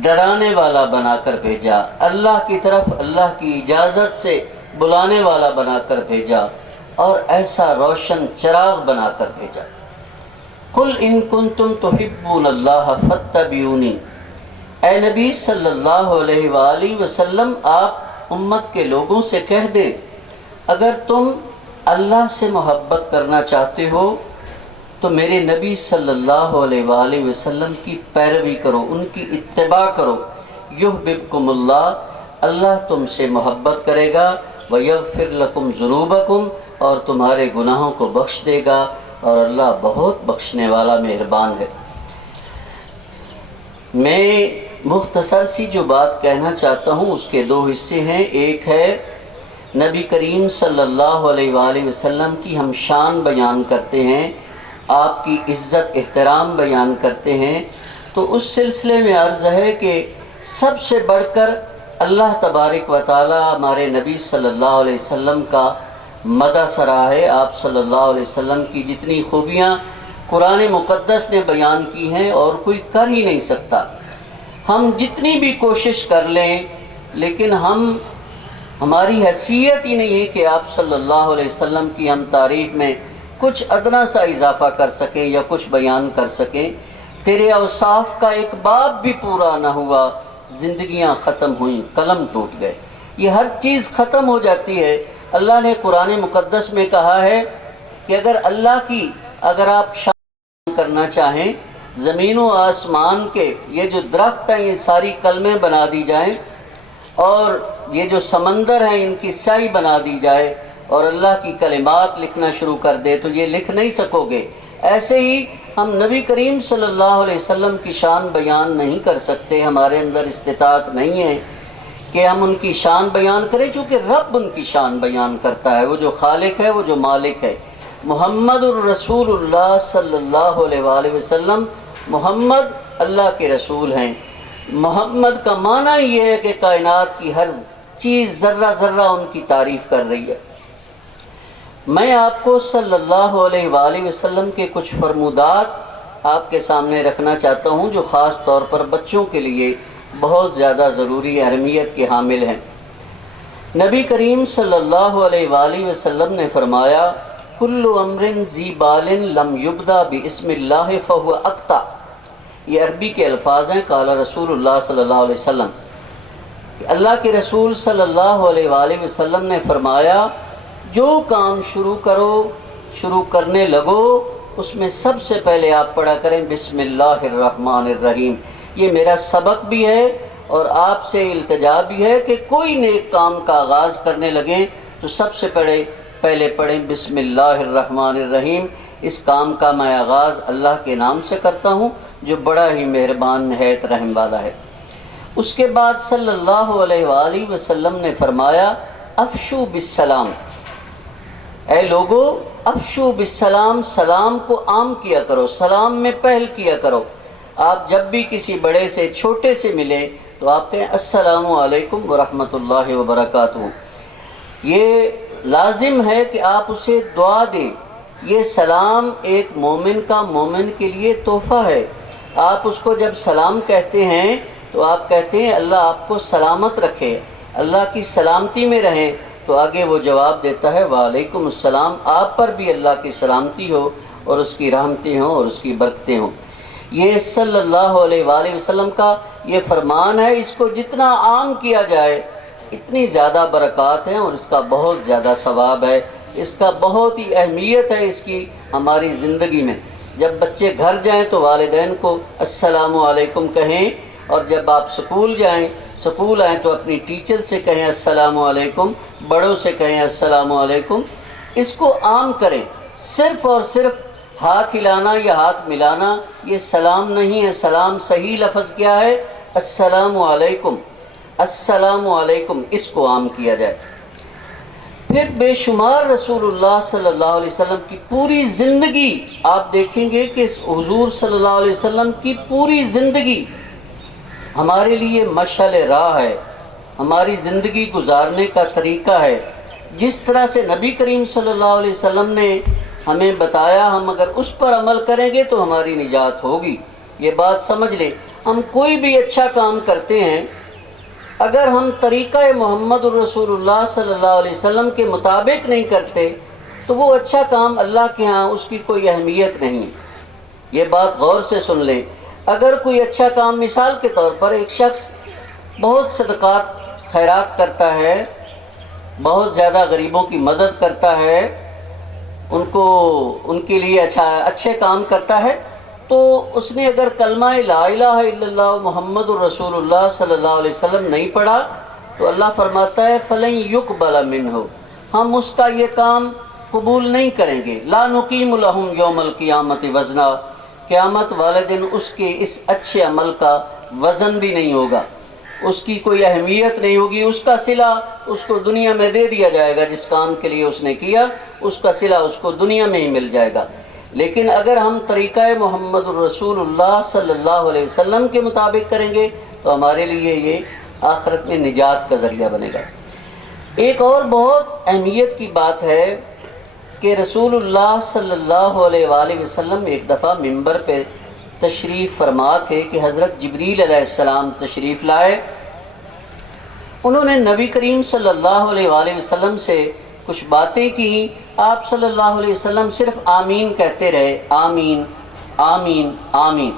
ڈرانے والا بنا کر بھیجا، اللہ کی طرف اللہ کی اجازت سے بلانے والا بنا کر بھیجا، اور ایسا روشن چراغ بنا کر بھیجا۔ قل ان کنتم تحبون اللہ فاتبعونی، اے نبی صلی اللہ علیہ وآلہ وسلم آپ امت کے لوگوں سے کہہ دیں اگر تم اللہ سے محبت کرنا چاہتے ہو تو میرے نبی صلی اللہ علیہ وآلہ وسلم کی پیروی کرو، ان کی اتباع کرو، یحببکم اللہ، اللہ تم سے محبت کرے گا، ویغفر لکم ذنوبکم، اور تمہارے گناہوں کو بخش دے گا، اور اللہ بہت بخشنے والا مہربان ہے۔ میں مختصر سی جو بات کہنا چاہتا ہوں اس کے دو حصے ہیں، ایک ہے نبی کریم صلی اللہ علیہ وآلہ وسلم کی ہم شان بیان کرتے ہیں، آپ کی عزت احترام بیان کرتے ہیں، تو اس سلسلے میں عرض ہے کہ سب سے بڑھ کر اللہ تبارک و تعالی ہمارے نبی صلی اللہ علیہ وسلم کا مدح سرا ہے۔ آپ صلی اللہ علیہ وسلم کی جتنی خوبیاں قرآن مقدس نے بیان کی ہیں اور کوئی کر ہی نہیں سکتا، ہم جتنی بھی کوشش کر لیں لیکن ہماری حیثیت ہی نہیں ہے کہ آپ صلی اللہ علیہ وسلم کی ہم تعریف میں کچھ ادنا سا اضافہ کر سکیں یا کچھ بیان کر سکیں۔ تیرے اوصاف کا ایک باب بھی پورا نہ ہوا، زندگیاں ختم ہوئیں، قلم ٹوٹ گئے، یہ ہر چیز ختم ہو جاتی ہے۔ اللہ نے قرآن مقدس میں کہا ہے کہ اگر آپ شان کرنا چاہیں، زمین و آسمان کے یہ جو درخت ہیں یہ ساری کلمیں بنا دی جائیں، اور یہ جو سمندر ہیں ان کی سیاہی بنا دی جائے، اور اللہ کی کلمات لکھنا شروع کر دے تو یہ لکھ نہیں سکو گے۔ ایسے ہی ہم نبی کریم صلی اللہ علیہ وسلم کی شان بیان نہیں کر سکتے، ہمارے اندر استطاعت نہیں ہے کہ ہم ان کی شان بیان کریں، چونکہ رب ان کی شان بیان کرتا ہے، وہ جو خالق ہے، وہ جو مالک ہے۔ محمد الرسول اللہ صلی اللہ علیہ وآلہ وسلم، محمد اللہ کے رسول ہیں۔ محمد کا معنی یہ ہے کہ کائنات کی ہر چیز ذرہ ذرہ ان کی تعریف کر رہی ہے۔ میں آپ کو صلی اللہ علیہ وآلہ وسلم کے کچھ فرمودات آپ کے سامنے رکھنا چاہتا ہوں جو خاص طور پر بچوں کے لیے بہت زیادہ ضروری اہمیت کے حامل ہیں۔ نبی کریم صلی اللہ علیہ وآلہ وسلم نے فرمایا کل امر ذی بال لم یبدا باسم اللہ فہو اقطع، یہ عربی کے الفاظ ہیں، قال رسول اللہ صلی اللہ علیہ وسلم، اللہ کے رسول صلی اللہ علیہ وآلہ وسلم نے فرمایا جو کام شروع کرنے لگو اس میں سب سے پہلے آپ پڑھا کریں بسم اللہ الرحمن الرحیم۔ یہ میرا سبق بھی ہے اور آپ سے التجا بھی ہے کہ کوئی نیک کام کا آغاز کرنے لگیں تو سب سے پہلے پڑھیں بسم اللہ الرحمن الرحیم۔ اس کام کا میں آغاز اللہ کے نام سے کرتا ہوں جو بڑا ہی مہربان نہایت رحم والا ہے۔ اس کے بعد صلی اللہ علیہ وآلہ وسلم نے فرمایا افشو بالسلام، اے لوگو افشو بالسلام، سلام کو عام کیا کرو، سلام میں پہل کیا کرو۔ آپ جب بھی کسی بڑے سے چھوٹے سے ملے تو آپ کہیں السلام علیکم ورحمۃ اللہ وبرکاتہ۔ یہ لازم ہے کہ آپ اسے دعا دیں، یہ سلام ایک مومن کا مومن کے لیے تحفہ ہے۔ آپ اس کو جب سلام کہتے ہیں تو آپ کہتے ہیں اللہ آپ کو سلامت رکھے، اللہ کی سلامتی میں رہیں، تو آگے وہ جواب دیتا ہے وعلیکم السلام، آپ پر بھی اللہ کی سلامتی ہو اور اس کی رحمتیں ہوں اور اس کی برکتیں ہوں۔ یہ صلی اللہ علیہ وآلہ وسلم کا یہ فرمان ہے، اس کو جتنا عام کیا جائے اتنی زیادہ برکات ہیں اور اس کا بہت زیادہ ثواب ہے، اس کا بہت ہی اہمیت ہے اس کی ہماری زندگی میں۔ جب بچے گھر جائیں تو والدین کو السلام علیکم کہیں، اور جب آپ سکول آئیں تو اپنی ٹیچر سے کہیں السلام علیکم، بڑوں سے کہیں السلام علیکم۔ اس کو عام کریں، صرف اور صرف ہاتھ ہلانا یا ہاتھ ملانا یہ سلام نہیں ہے۔ سلام صحیح لفظ کیا ہے؟ السلام علیکم، السلام علیکم، اس کو عام کیا جائے۔ پھر بے شمار رسول اللہ صلی اللہ علیہ وسلم کی پوری زندگی آپ دیکھیں گے کہ حضور صلی اللہ علیہ وسلم کی پوری زندگی ہمارے لیے مشعل راہ ہے، ہماری زندگی گزارنے کا طریقہ ہے۔ جس طرح سے نبی کریم صلی اللہ علیہ وسلم نے ہمیں بتایا، ہم اگر اس پر عمل کریں گے تو ہماری نجات ہوگی۔ یہ بات سمجھ لیں، ہم کوئی بھی اچھا کام کرتے ہیں، اگر ہم طریقہ محمد الرسول اللہ صلی اللہ علیہ وسلم کے مطابق نہیں کرتے تو وہ اچھا کام اللہ کے ہاں اس کی کوئی اہمیت نہیں۔ یہ بات غور سے سن لیں۔ اگر کوئی اچھا کام، مثال کے طور پر ایک شخص بہت صدقات خیرات کرتا ہے، بہت زیادہ غریبوں کی مدد کرتا ہے، ان کے لیے اچھے کام کرتا ہے، تو اس نے اگر کلمہ لا الہ الا اللہ محمد الرسول اللہ صلی اللہ علیہ وسلم نہیں پڑھا تو اللہ فرماتا ہے فَلَن يُقْبَلَ مِنْهُ، ہم اس کا یہ کام قبول نہیں کریں گے۔ لَا نُقِيمُ لَهُمْ يَوْمَ الْقِيَامَةِ وَزْنًا، قیامت والے دن اس کے اس اچھے عمل کا وزن بھی نہیں ہوگا، اس کی کوئی اہمیت نہیں ہوگی، اس کا صلہ اس کو دنیا میں دے دیا جائے گا، جس کام کے لیے اس نے کیا اس کا صلہ اس کو دنیا میں ہی مل جائے گا۔ لیکن اگر ہم طریقہ محمد الرسول اللہ صلی اللہ علیہ وسلم کے مطابق کریں گے تو ہمارے لیے یہ آخرت میں نجات کا ذریعہ بنے گا۔ ایک اور بہت اہمیت کی بات ہے کہ رسول اللہ صلی اللہ علیہ وآلہ وسلم ایک دفعہ ممبر پہ تشریف فرما تھے کہ حضرت جبریل علیہ السلام تشریف لائے۔ انہوں نے نبی کریم صلی اللہ علیہ وآلہ وسلم سے کچھ باتیں کی، آپ صلی اللہ علیہ وسلم صرف آمین کہتے رہے، آمین آمین آمین۔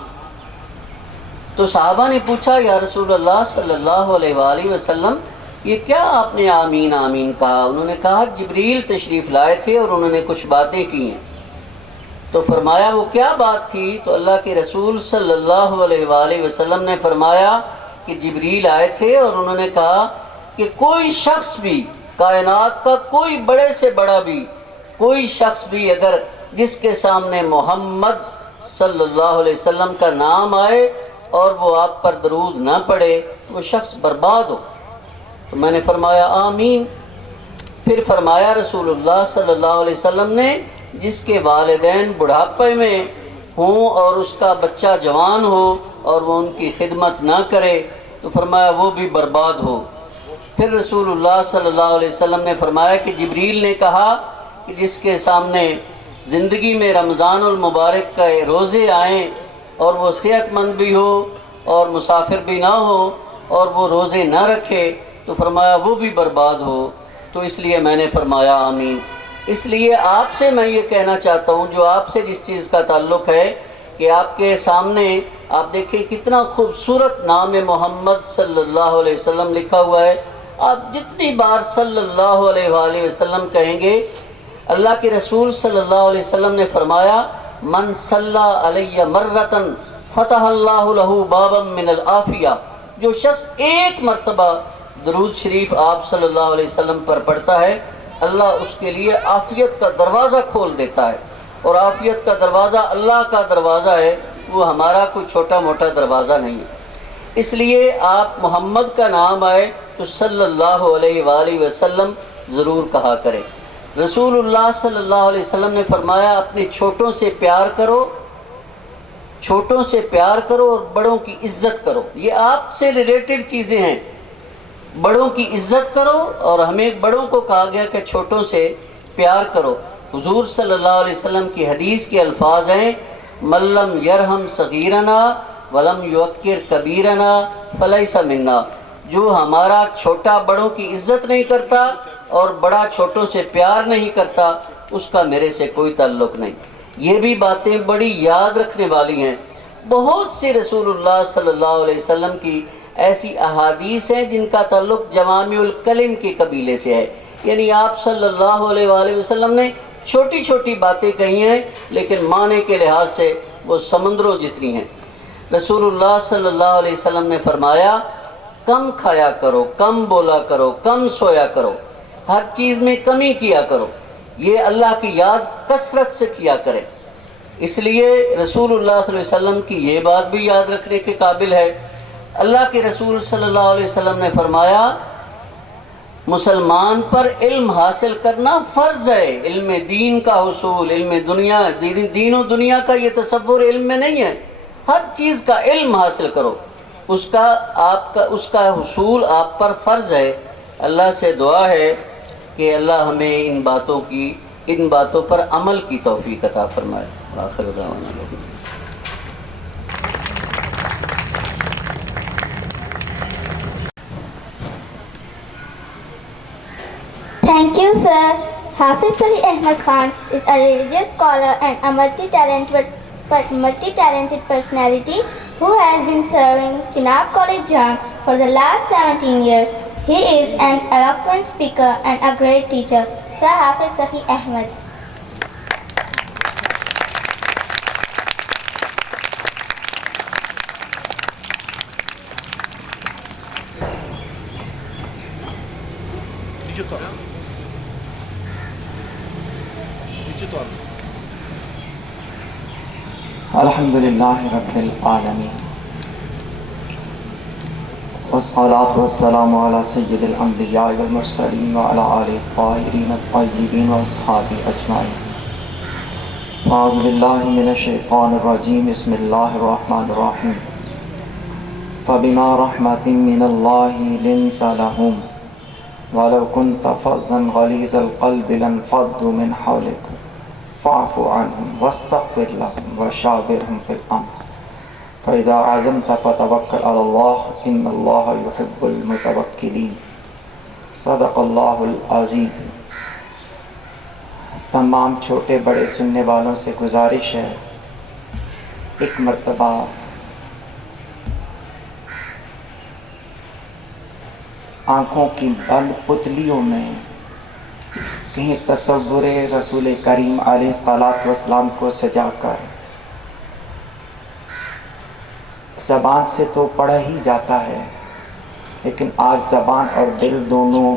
تو صحابہ نے پوچھا یا رسول اللہ صلی اللہ علیہ وآلہ وسلم یہ کیا آپ نے آمین آمین کہا؟ انہوں نے کہا جبریل تشریف لائے تھے اور انہوں نے کچھ باتیں کی ہیں۔ تو فرمایا وہ کیا بات تھی؟ تو اللہ کے رسول صلی اللہ علیہ وآلہ وسلم نے فرمایا کہ جبریل آئے تھے اور انہوں نے کہا کہ کوئی شخص بھی، کائنات کا کوئی بڑے سے بڑا بھی کوئی شخص بھی اگر جس کے سامنے محمد صلی اللہ علیہ وسلم کا نام آئے اور وہ آپ پر درود نہ پڑھے وہ شخص برباد ہو۔ تو میں نے فرمایا آمین۔ پھر فرمایا رسول اللہ صلی اللہ علیہ وسلم نے جس کے والدین بڑھاپے میں ہوں اور اس کا بچہ جوان ہو اور وہ ان کی خدمت نہ کرے تو فرمایا وہ بھی برباد ہو۔ پھر رسول اللہ صلی اللہ علیہ وسلم نے فرمایا کہ جبریل نے کہا کہ جس کے سامنے زندگی میں رمضان المبارک کے روزے آئیں اور وہ صحت مند بھی ہو اور مسافر بھی نہ ہو اور وہ روزے نہ رکھے تو فرمایا وہ بھی برباد ہو۔ تو اس لیے میں نے فرمایا آمین۔ اس لیے آپ سے میں یہ کہنا چاہتا ہوں، جو آپ سے جس چیز کا تعلق ہے کہ آپ کے سامنے آپ دیکھیں کتنا خوبصورت نام محمد صلی اللہ علیہ وسلم لکھا ہوا ہے۔ آپ جتنی بار صلی اللہ علیہ وآلہ وسلم کہیں گے، اللہ کے رسول صلی اللہ علیہ وسلم نے فرمایا من صلی علیہ مرتن فتح اللہ لہ بابا من العافیہ، جو شخص ایک مرتبہ درود شریف آپ صلی اللہ علیہ وسلم پر پڑھتا ہے اللہ اس کے لیے عافیت کا دروازہ کھول دیتا ہے، اور عافیت کا دروازہ اللہ کا دروازہ ہے، وہ ہمارا کوئی چھوٹا موٹا دروازہ نہیں ہے۔ اس لیے آپ محمد کا نام آئے تو صلی اللہ علیہ وآلہ وسلم ضرور کہا کریں۔ رسول اللہ صلی اللہ علیہ وسلم نے فرمایا اپنے چھوٹوں سے پیار کرو، چھوٹوں سے پیار کرو اور بڑوں کی عزت کرو۔ یہ آپ سے ریلیٹڈ چیزیں ہیں، بڑوں کی عزت کرو، اور ہمیں بڑوں کو کہا گیا کہ چھوٹوں سے پیار کرو۔ حضور صلی اللہ علیہ وسلم کی حدیث کے الفاظ ہیں من لم یرحم صغیرنا ولم یوقر کبیرنا فلیس منا، جو ہمارا چھوٹا بڑوں کی عزت نہیں کرتا اور بڑا چھوٹوں سے پیار نہیں کرتا اس کا میرے سے کوئی تعلق نہیں۔ یہ بھی باتیں بڑی یاد رکھنے والی ہیں۔ بہت سے رسول اللہ صلی اللہ علیہ وسلم کی ایسی احادیث ہیں جن کا تعلق جوامع الکلم کے قبیلے سے ہے، یعنی آپ صلی اللہ علیہ وآلہ وسلم نے چھوٹی چھوٹی باتیں کہی ہیں لیکن معنی کے لحاظ سے وہ سمندروں جتنی ہیں۔ رسول اللہ صلی اللہ علیہ وسلم نے فرمایا کم کھایا کرو، کم بولا کرو، کم سویا کرو، ہر چیز میں کمی کیا کرو، یہ اللہ کی یاد کثرت سے کیا کرے۔ اس لیے رسول اللہ صلی اللہ علیہ وسلم کی یہ بات بھی یاد رکھنے کے قابل ہے۔ اللہ کے رسول صلی اللہ علیہ وسلم نے فرمایا مسلمان پر علم حاصل کرنا فرض ہے، علم دین کا حصول، علم دنیا، دین و دنیا کا یہ تصور علم میں نہیں ہے، ہر چیز کا علم حاصل کرو، اس کا حصول آپ پر فرض ہے۔ اللہ سے دعا ہے کہ اللہ ہمیں ان باتوں کی ان باتوں پر عمل کی توفیق عطا فرمائے. آخر دعوانا Thank you, sir. Hafiz Ali Ahmed Khan is a religious scholar and a multi-talented personality who has been serving Chenab College Jam for the last 17 years. He is an eloquent speaker and a great teacher. Sir Hafiz Ali Ahmed. الحمدللہ رب العالمین والصلاة والسلام علی سید الانبیاء والمرسلین وعلی آلہ الطاہرین الطیبین واصحابہ اجمعین. اعوذ باللہ من الشیطان الرجیم. بسم اللہ الرحمن الرحیم. فبما رحمت من اللہ لنت لهم ولو كنت فظا غلیظ القلب لانفضوا من حولك فاعف عنهم واستغفر لهم وشاورهم في الأمر فإذا عزمت فتوكل على الله إن الله يحب المتوكلين. صدق اللہ العظیم. تمام چھوٹے بڑے سننے والوں سے گزارش ہے ایک مرتبہ آنکھوں کی بند پتلیوں میں کہیں تصور رسول کریم علیہ الصلوۃ والسلام کو سجا کر زبان سے تو پڑھا ہی جاتا ہے لیکن آج زبان اور دل دونوں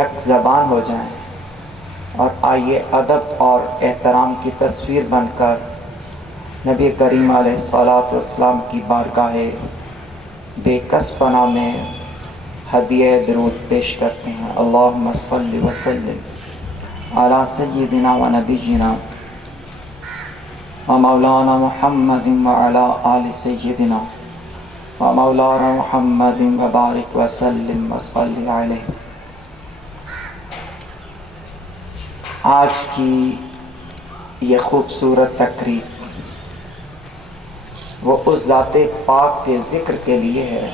یک زبان ہو جائیں اور آئیے ادب اور احترام کی تصویر بن کر نبی کریم علیہ الصلوۃ والسلام کی بارگاہ بے کس پناہ میں ہدیہ درود پیش کرتے ہیں. اللہم صلی وسلم علی سیدنا و نبینا و مولانا محمد وعلی آل سیدنا و مولانا محمد وبارک وسلم وصلی علیہ. آج کی یہ خوبصورت تقریب وہ اس ذات پاک کے ذکر کے لیے ہے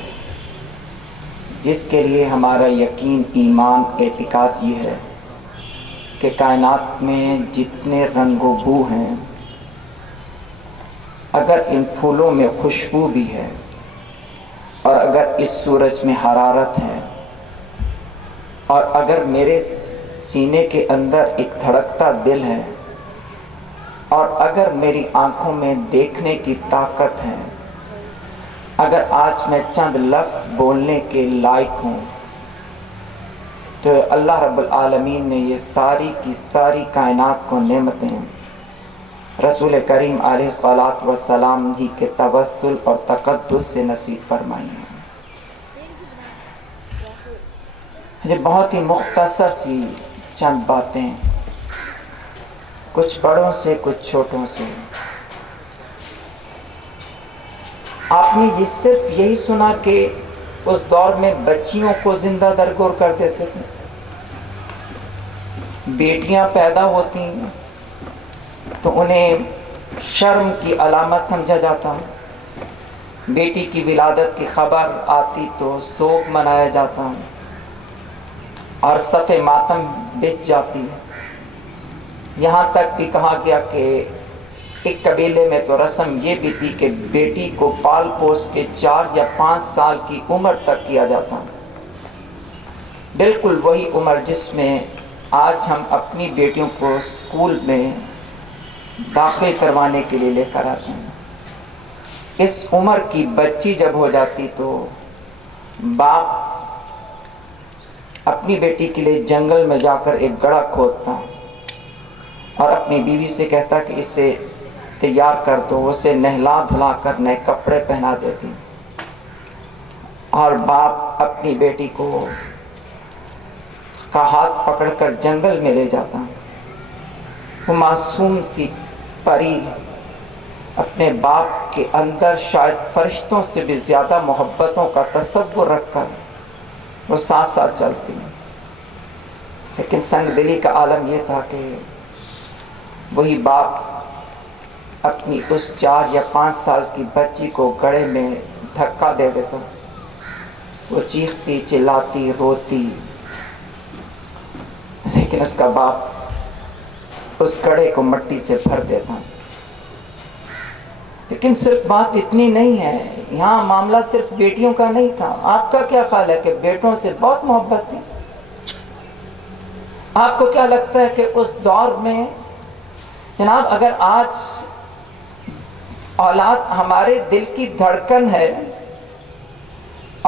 جس کے لیے ہمارا یقین، ایمان، اعتقاد یہ ہے کہ کائنات میں جتنے رنگ و بو ہیں، اگر ان پھولوں میں خوشبو بھی ہے اور اگر اس سورج میں حرارت ہے اور اگر میرے سینے کے اندر ایک دھڑکتا دل ہے اور اگر میری آنکھوں میں دیکھنے کی طاقت ہے، اگر آج میں چند لفظ بولنے کے لائق ہوں، تو اللہ رب العالمین نے یہ ساری کی ساری کائنات کو نعمتیں رسول کریم علیہ الصلوۃ والسلام ہی کے توسل اور تقدس سے نصیب فرمائی ہیں. یہ بہت ہی مختصر سی چند باتیں، کچھ بڑوں سے کچھ چھوٹوں سے. آپ نے یہ صرف یہی سنا کہ اس دور میں بچیوں کو زندہ درگور کر دیتے تھے، بیٹیاں پیدا ہوتی تو انہیں شرم کی علامت سمجھا جاتا، بیٹی کی ولادت کی خبر آتی تو سوگ منایا جاتا اور صف ماتم بچ جاتی. یہاں تک بھی کہا گیا کہ ایک قبیلے میں تو رسم یہ بھی تھی کہ بیٹی کو پال پوس کے 4 یا 5 سال کی عمر تک کیا جاتا، بالکل وہی عمر جس میں آج ہم اپنی بیٹیوں کو اسکول میں داخل کروانے کے لیے لے کر آتے ہیں. اس عمر کی بچی جب ہو جاتی تو باپ اپنی بیٹی کے لیے جنگل میں جا کر ایک گڑھا کھودتا اور اپنی بیوی سے کہتا کہ اسے تیار کر دو، اسے نہلا دھلا کر نئے کپڑے پہنا دیتی اور باپ اپنی بیٹی کو کا ہاتھ پکڑ کر جنگل میں لے جاتا. وہ معصوم سی پری اپنے باپ کے اندر شاید فرشتوں سے بھی زیادہ محبتوں کا تصور رکھ کر وہ ساتھ ساتھ چلتی. لیکن سنگ دلی کا عالم یہ تھا کہ وہی باپ اپنی اس 4 یا 5 سال کی بچی کو گڑھے میں دھکا دے دیتا، وہ چیختی چلاتی روتی، لیکن اس کا باپ اس گڑھے کو مٹی سے بھر دیتا۔ لیکن صرف بات اتنی نہیں ہے، یہاں معاملہ صرف بیٹیوں کا نہیں تھا۔ آپ کا کیا خیال ہے کہ بیٹوں سے بہت محبت تھی؟ آپ کو کیا لگتا ہے کہ اس دور میں جناب اگر آج اولاد ہمارے دل کی دھڑکن ہے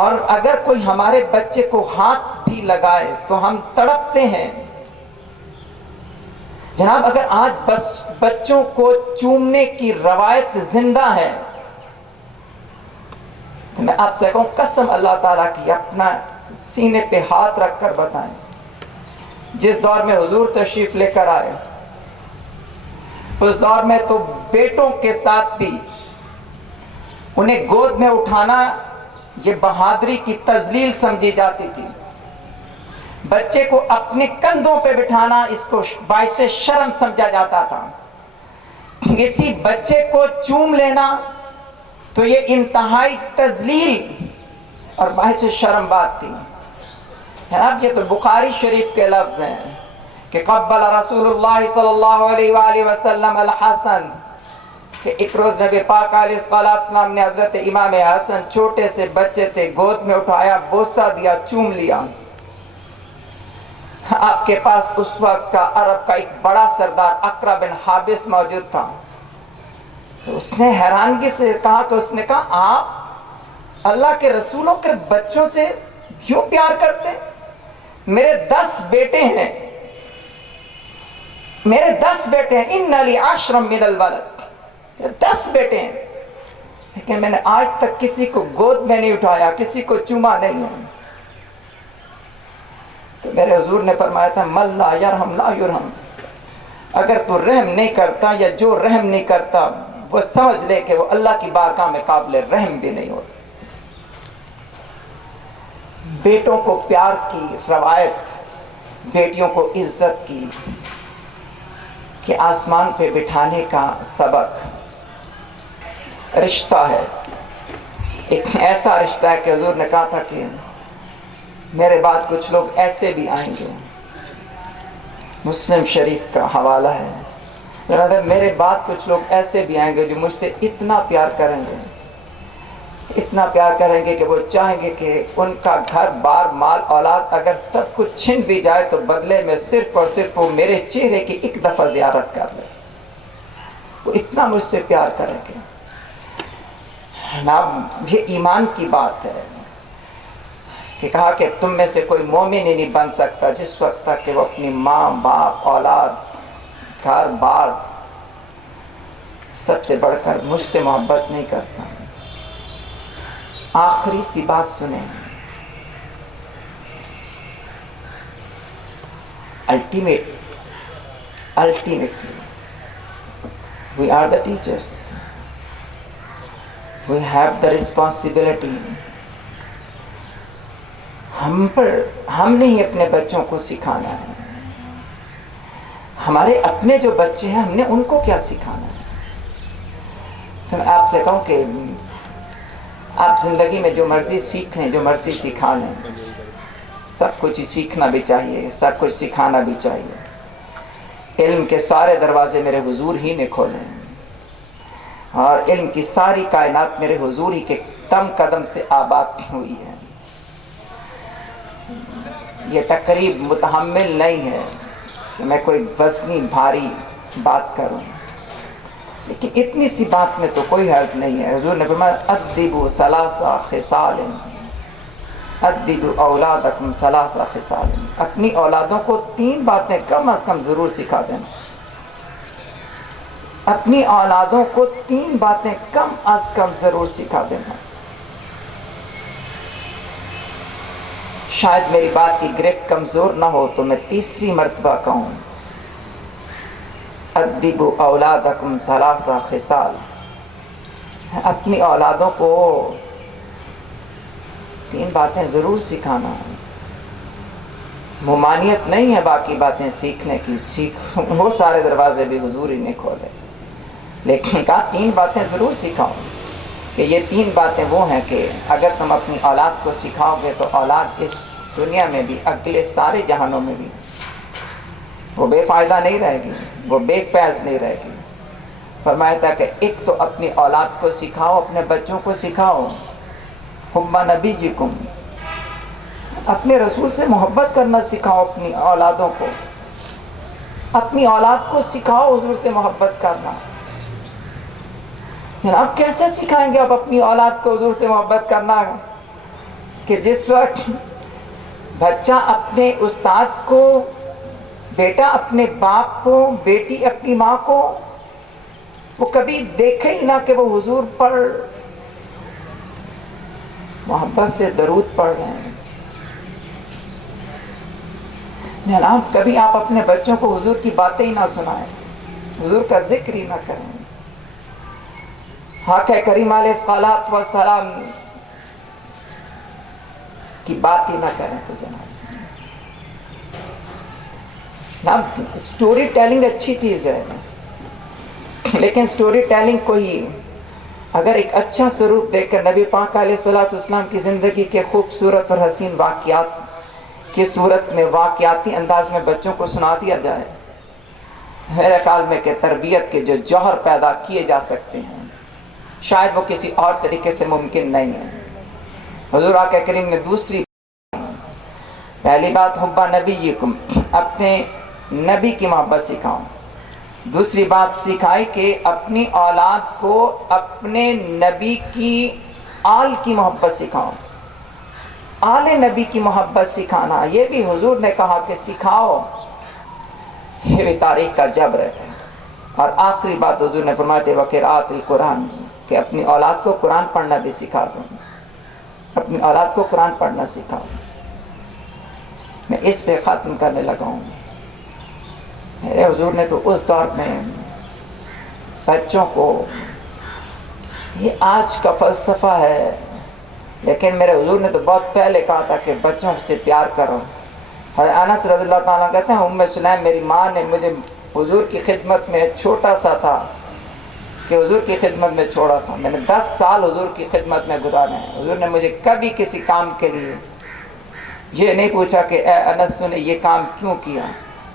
اور اگر کوئی ہمارے بچے کو ہاتھ بھی لگائے تو ہم تڑپتے ہیں، جناب اگر آج بس بچوں کو چومنے کی روایت زندہ ہے تو میں آپ سے کہوں قسم اللہ تعالیٰ کی اپنا سینے پہ ہاتھ رکھ کر بتائیں، جس دور میں حضور تشریف لے کر آئے اس دور میں تو بیٹوں کے ساتھ بھی انہیں گود میں اٹھانا یہ بہادری کی تذلیل سمجھی جاتی تھی، بچے کو اپنے کندھوں پہ بٹھانا اس کو باعث شرم سمجھا جاتا تھا، کسی بچے کو چوم لینا تو یہ انتہائی تذلیل اور باعث شرم بات تھی۔ جناب یہ تو بخاری شریف کے لفظ ہیں کہ قبل رسول اللہ صلی اللہ علیہ وآلہ وسلم الحسن، کہ ایک روز نبی پاک علیہ السلام نے حضرت امام حسن چھوٹے سے بچے تھے گود میں اٹھایا، بوسہ دیا، چوم لیا۔ آپ کے پاس اس وقت کا عرب کا ایک بڑا سردار اقرا بن حابس موجود تھا، تو اس نے حیرانگی سے کہا کہ اس نے کہا آپ اللہ کے رسولوں کے بچوں سے کیوں پیار کرتے؟ میرے 10 بیٹے ہیں، میرے 10 بیٹے ہیں، ان لی 10 من الولد، 10 بیٹے ہیں، لیکن میں نے آج تک کسی کو گود میں نہیں اٹھایا، کسی کو چوما نہیں ہے۔ تو میرے حضور نے فرمایا تھا من لا یرحم لا یرحم، اگر تو رحم نہیں کرتا یا جو رحم نہیں کرتا وہ سمجھ لے کہ وہ اللہ کی بارگاہ میں قابل رحم بھی نہیں ہوتا۔ بیٹوں کو پیار کی روایت، بیٹیوں کو عزت کی کہ آسمان پہ بٹھانے کا سبق رشتہ ہے، ایک ایسا رشتہ ہے کہ حضور نے کہا تھا کہ میرے بعد کچھ لوگ ایسے بھی آئیں گے، مسلم شریف کا حوالہ ہے، میرے بعد کچھ لوگ ایسے بھی آئیں گے جو مجھ سے اتنا پیار کریں گے، اتنا پیار کریں گے کہ وہ چاہیں گے کہ ان کا گھر بار مال اولاد اگر سب کچھ چھن بھی جائے تو بدلے میں صرف اور صرف وہ میرے چہرے کی ایک دفعہ زیارت کر لے، وہ اتنا مجھ سے پیار کریں گے۔ یہ ایمان کی بات ہے کہ کہا کہ تم میں سے کوئی مومن ہی نہیں بن سکتا جس وقت تک کہ وہ اپنی ماں باپ اولاد گھر بار سب سے بڑھ کر مجھ سے محبت نہیں کرتا۔ آخری سی بات سنیں، ultimately we are the teachers, we have the responsibility، ہم نے ہی اپنے بچوں کو سکھانا ہے، ہمارے اپنے جو بچے ہیں ہم نے ان کو کیا سکھانا ہے۔ تو میں آپ سے کہوں کہ آپ زندگی میں جو مرضی سیکھ لیں، جو مرضی سکھا لیں، سب کچھ سیکھنا بھی چاہیے، سب کچھ سکھانا بھی چاہیے۔ علم کے سارے دروازے میرے حضور ہی نے کھولے ہیں اور علم کی ساری کائنات میرے حضور ہی کے دم قدم سے آباد ہوئی ہے۔ یہ تقریب متحمل نہیں ہے کہ میں کوئی وزنی بھاری بات کروں، لیکن اتنی سی بات میں تو کوئی حرج نہیں ہے۔ حضور نے فرمایا ادبوا ثلاث خصال، ادبوا اولادکم ثلاث خصال، اپنی اولادوں کو 3 باتیں کم از کم ضرور سکھا دینا، اپنی اولادوں کو 3 باتیں کم از کم ضرور سکھا دینا۔ شاید میری بات کی گرفت کمزور نہ ہو تو میں تیسری مرتبہ کہوں ادبوا اولادکم ثلاث خصال، اپنی اولادوں کو 3 باتیں ضرور سکھانا ہے۔ ممانعت نہیں ہے باقی باتیں سیکھنے کی، وہ سارے دروازے بھی حضور ہی نے کھولے، لیکن کہا 3 باتیں ضرور سکھاؤ، کہ یہ 3 باتیں وہ ہیں کہ اگر تم اپنی اولاد کو سکھاؤ گے تو اولاد اس دنیا میں بھی اگلے سارے جہانوں میں بھی وہ بے فائدہ نہیں رہے گی، وہ بے فیض نہیں رہے گی۔ فرمایا تھا کہ ایک تو اپنی اولاد کو سکھاؤ، اپنے بچوں کو سکھاؤ حب نبیکم، اپنے رسول سے محبت کرنا سکھاؤ اپنی اولادوں کو، اپنی اولاد کو سکھاؤ حضور سے محبت کرنا۔ آپ کیسے سکھائیں گے آپ اپنی اولاد کو حضور سے محبت کرنا کہ جس وقت بچہ اپنے استاد کو، بیٹا اپنے باپ کو، بیٹی اپنی ماں کو وہ کبھی دیکھے ہی نہ کہ وہ حضور پر محبت سے درود پڑھ رہے ہیں۔ جناب کبھی آپ اپنے بچوں کو حضور کی باتیں ہی نہ سنائیں، حضور کا ذکر ہی نہ کریں، حق کریم علیہ الصلوۃ والسلام کی بات ہی نہ کریں تو جناب سٹوری ٹیلنگ اچھی چیز ہے، لیکن سٹوری ٹیلنگ کو ہی اگر ایک اچھا سروپ دیکھ کر نبی پاک علیہ الصلوۃ والسلام کی زندگی کے خوبصورت اور حسین واقعات کی صورت میں واقعاتی انداز میں بچوں کو سنا دیا جائے، میرے خیال میں کہ تربیت کے جو جوہر پیدا کیے جا سکتے ہیں شاید وہ کسی اور طریقے سے ممکن نہیں ہے۔ حضور آقا کریم نے دوسری پہلی بات حب نبیکم، اپنے نبی کی محبت سکھاؤ، دوسری بات سکھائی کہ اپنی اولاد کو اپنے نبی کی آل کی محبت سکھاؤ، آل نبی کی محبت سکھانا، یہ بھی حضور نے کہا کہ سکھاؤ، یہ بھی تاریخ کا جبر ہے۔ اور آخری بات حضور نے فرمایا تھے وقراءۃ القرآن، کہ اپنی اولاد کو قرآن پڑھنا بھی سکھا دوں، اپنی اولاد کو قرآن پڑھنا سکھاؤ۔ میں اس پہ ختم کرنے لگا ہوں۔ میرے حضور نے تو اس دور میں بچوں کو، یہ آج کا فلسفہ ہے لیکن میرے حضور نے تو بہت پہلے کہا تھا کہ بچوں سے پیار کرو۔ حضرت انس رضی اللہ تعالیٰ کہتے ہیں ام سلیم میری ماں نے مجھے حضور کی خدمت میں چھوٹا سا تھا کہ حضور کی خدمت میں چھوڑا تھا، میں نے 10 سال حضور کی خدمت میں گزارے ہیں، حضور نے مجھے کبھی کسی کام کے لیے یہ نہیں پوچھا کہ اے انس تو نے یہ کام کیوں کیا،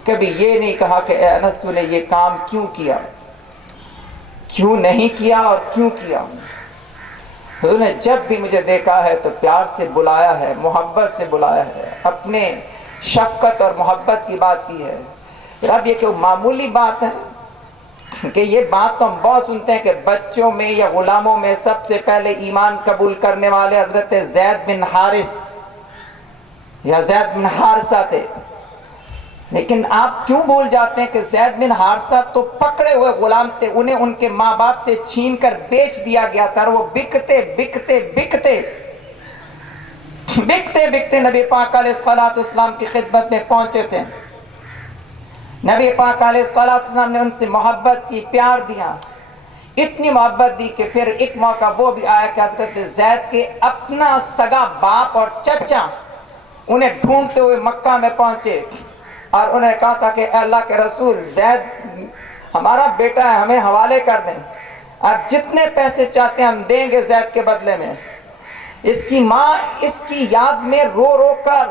کبھی یہ نہیں کہا کہ اے انس تو نے یہ کام کیوں کیا، کیوں نہیں کیا اور کیوں کیا۔ حضور نے جب بھی مجھے دیکھا ہے تو پیار سے بلایا ہے، محبت سے بلایا ہے، اپنے شفقت اور محبت کی بات کی ہے۔ اب یہ کہ معمولی بات ہے کہ یہ بات تو ہم بہت سنتے ہیں کہ بچوں میں یا غلاموں میں سب سے پہلے ایمان قبول کرنے والے حضرت زید بن حارث یا زید بن حارثہ تھے، لیکن آپ کیوں بھول جاتے ہیں کہ زید بن حارثہ تو پکڑے ہوئے غلام تھے، انہیں ان کے ماں باپ سے چھین کر بیچ دیا گیا تھا، اور وہ بکتے بکتے بکتے بکتے بکتے نبی پاک علیہ الصلوۃ والسلام کی خدمت میں پہنچے تھے۔ نبی پاک علیہ الصلوۃ والسلام نے ان سے محبت کی، پیار دیا، اتنی محبت دی کہ پھر ایک موقع وہ بھی آیا کہ حضرت زید کے اپنا سگا باپ اور چچا انہیں ڈھونڈتے ہوئے مکہ میں پہنچے اور انہیں کہا تھا کہ اے اللہ کے رسول زید ہمارا بیٹا ہے، ہمیں حوالے کر دیں، آپ جتنے پیسے چاہتے ہیں ہم دیں گے زید کے بدلے میں۔ اس کی ماں اس کی یاد میں رو رو کر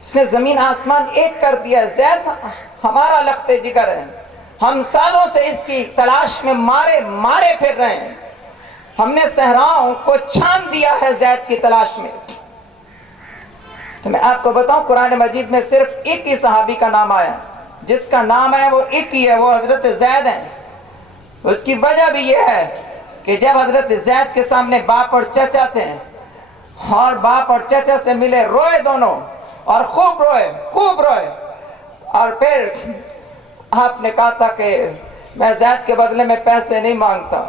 اس نے زمین آسمان ایک کر دیا، زید ہمارا لخت جگر ہے، ہم سالوں سے اس کی تلاش میں مارے پھر رہے ہیں، ہم نے صحراؤں کو چھان دیا ہے زید کی تلاش میں۔ تو میں آپ کو بتاؤں قرآن مجید میں صرف ایک ہی صحابی کا نام آیا، جس کا نام ہے وہ ایک ہی ہے، وہ حضرت زید ہیں۔ اس کی وجہ بھی یہ ہے کہ جب حضرت زید کے سامنے باپ اور چچا تھے اور باپ اور چچا سے ملے، روئے دونوں اور خوب روئے اور پھر آپ نے کہا تھا کہ میں زید کے بدلے میں پیسے نہیں مانگتا،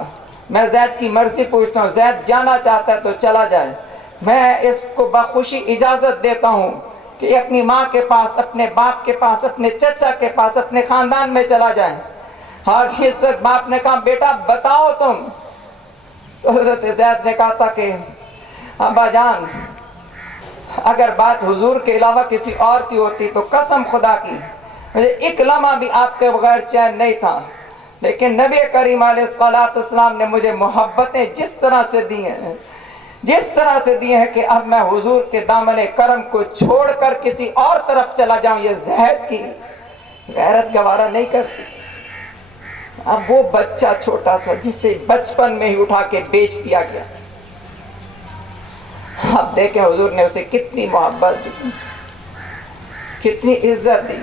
میں زید کی مرضی پوچھتا ہوں، زید جانا چاہتا ہے تو چلا جائے، میں اس کو بخوشی اجازت دیتا ہوں کہ اپنی ماں کے پاس، اپنے باپ کے پاس، اپنے چچا کے پاس، اپنے خاندان میں چلا جائیں۔ اور اس وقت باپ نے کہا بیٹا بتاؤ تم، تو حضرت زید نے کہا تھا کہ ابا جان اگر بات حضور کے علاوہ کسی اور کی ہوتی تو قسم خدا کی مجھے ایک لمحہ بھی آپ کے بغیر چین نہیں تھا، لیکن نبی کریم علیہ السلام نے مجھے محبتیں جس طرح سے دی ہیں کہ اب میں حضور کے دامن کرم کو چھوڑ کر کسی اور طرف چلا جاؤں یہ زہد کی غیرت گوارا نہیں کرتی۔ اب وہ بچہ چھوٹا سا جسے بچپن میں ہی اٹھا کے بیچ دیا گیا، اب دیکھیں حضور نے اسے کتنی محبت دی، کتنی عزت دی،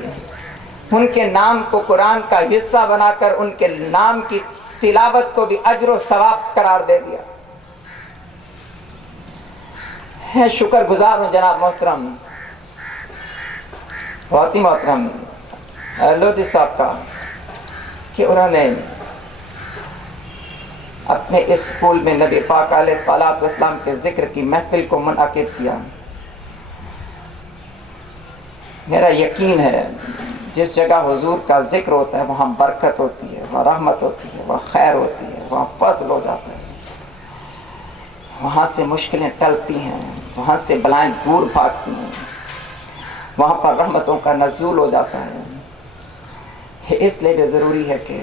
ان کے نام کو قرآن کا حصہ بنا کر ان کے نام کی تلاوت کو بھی اجر و ثواب قرار دے دیا۔ شکر گزار ہوں جناب محترم بہت ہی محترم لودھی صاحب کا کہ انہوں نے اپنے اس اسکول میں نبی پاک علیہ الصلوۃ والسلام کے ذکر کی محفل کو منعقد کیا۔ میرا یقین ہے جس جگہ حضور کا ذکر ہوتا ہے وہاں برکت ہوتی ہے، وہاں رحمت ہوتی ہے، وہاں خیر ہوتی ہے، وہاں فضل ہو جاتا ہے، وہاں سے مشکلیں ٹلتی ہیں، وہاں سے بلائیں دور بھاگتی ہیں، وہاں پر رحمتوں کا نزول ہو جاتا ہے۔ اس لیے بھی ضروری ہے کہ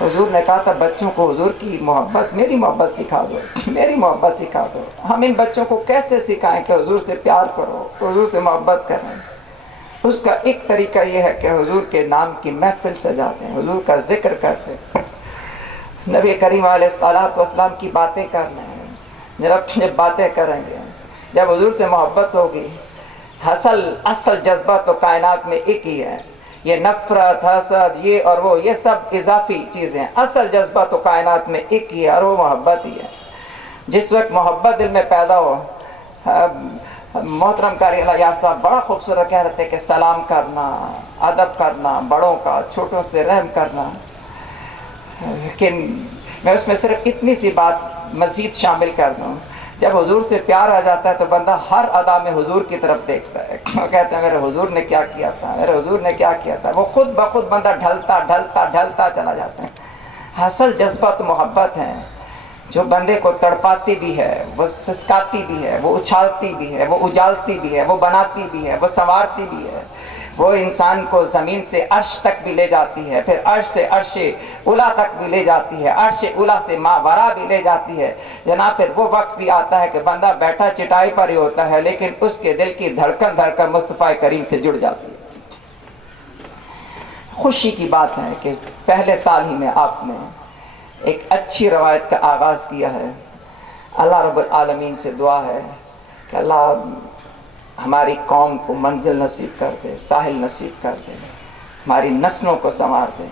حضور نے کہا تھا بچوں کو حضور کی محبت، میری محبت سکھا دو، میری محبت سکھا دو۔ ہم ان بچوں کو کیسے سکھائیں کہ حضور سے پیار کرو، حضور سے محبت کریں؟ اس کا ایک طریقہ یہ ہے کہ حضور کے نام کی محفل سجاتے ہیں، حضور کا ذکر کرتے ہیں، نبی کریم علیہ الصلوۃ والسلام کی باتیں کرنا ہے۔ جب باتیں کریں گے، جب حضور سے محبت ہوگی، اصل جذبہ تو کائنات میں ایک ہی ہے، یہ نفرت، حسد، یہ اور وہ، یہ سب اضافی چیزیں، اصل جذبہ تو کائنات میں ایک ہی ہے اور وہ محبت ہی ہے۔ جس وقت محبت دل میں پیدا ہو، محترم قاری اللہ یار صاحب بڑا خوبصورت کہہ رہے تھے کہ سلام کرنا، ادب کرنا، بڑوں کا، چھوٹوں سے رحم کرنا، لیکن میں اس میں صرف اتنی سی بات مزید شامل کر دوں، جب حضور سے پیار آ جاتا ہے تو بندہ ہر ادا میں حضور کی طرف دیکھتا ہے، وہ کہتے ہیں میرے حضور نے کیا کیا تھا، میرے حضور نے کیا کیا تھا، وہ خود بخود بندہ ڈھلتا چلا جاتا ہے۔ اصل جذبہ تو محبت ہے جو بندے کو تڑپاتی بھی ہے، وہ سسکاتی بھی ہے، وہ اچھالتی بھی ہے، وہ اجالتی بھی ہے، وہ بناتی بھی ہے، وہ سنوارتی بھی ہے، وہ انسان کو زمین سے عرش تک بھی لے جاتی ہے، پھر عرش سے عرش اولا تک بھی لے جاتی ہے، عرش اولا سے ماورا بھی لے جاتی ہے۔ جناب پھر وہ وقت بھی آتا ہے کہ بندہ بیٹھا چٹائی پر ہی ہوتا ہے لیکن اس کے دل کی دھڑکن مصطفیٰ کریم سے جڑ جاتی ہے۔ خوشی کی بات ہے کہ پہلے سال ہی میں آپ نے ایک اچھی روایت کا آغاز کیا ہے۔ اللہ رب العالمین سے دعا ہے کہ اللہ ہماری قوم کو منزل نصیب کر دے، ساحل نصیب کر دے، ہماری نسلوں کو سنوار دے۔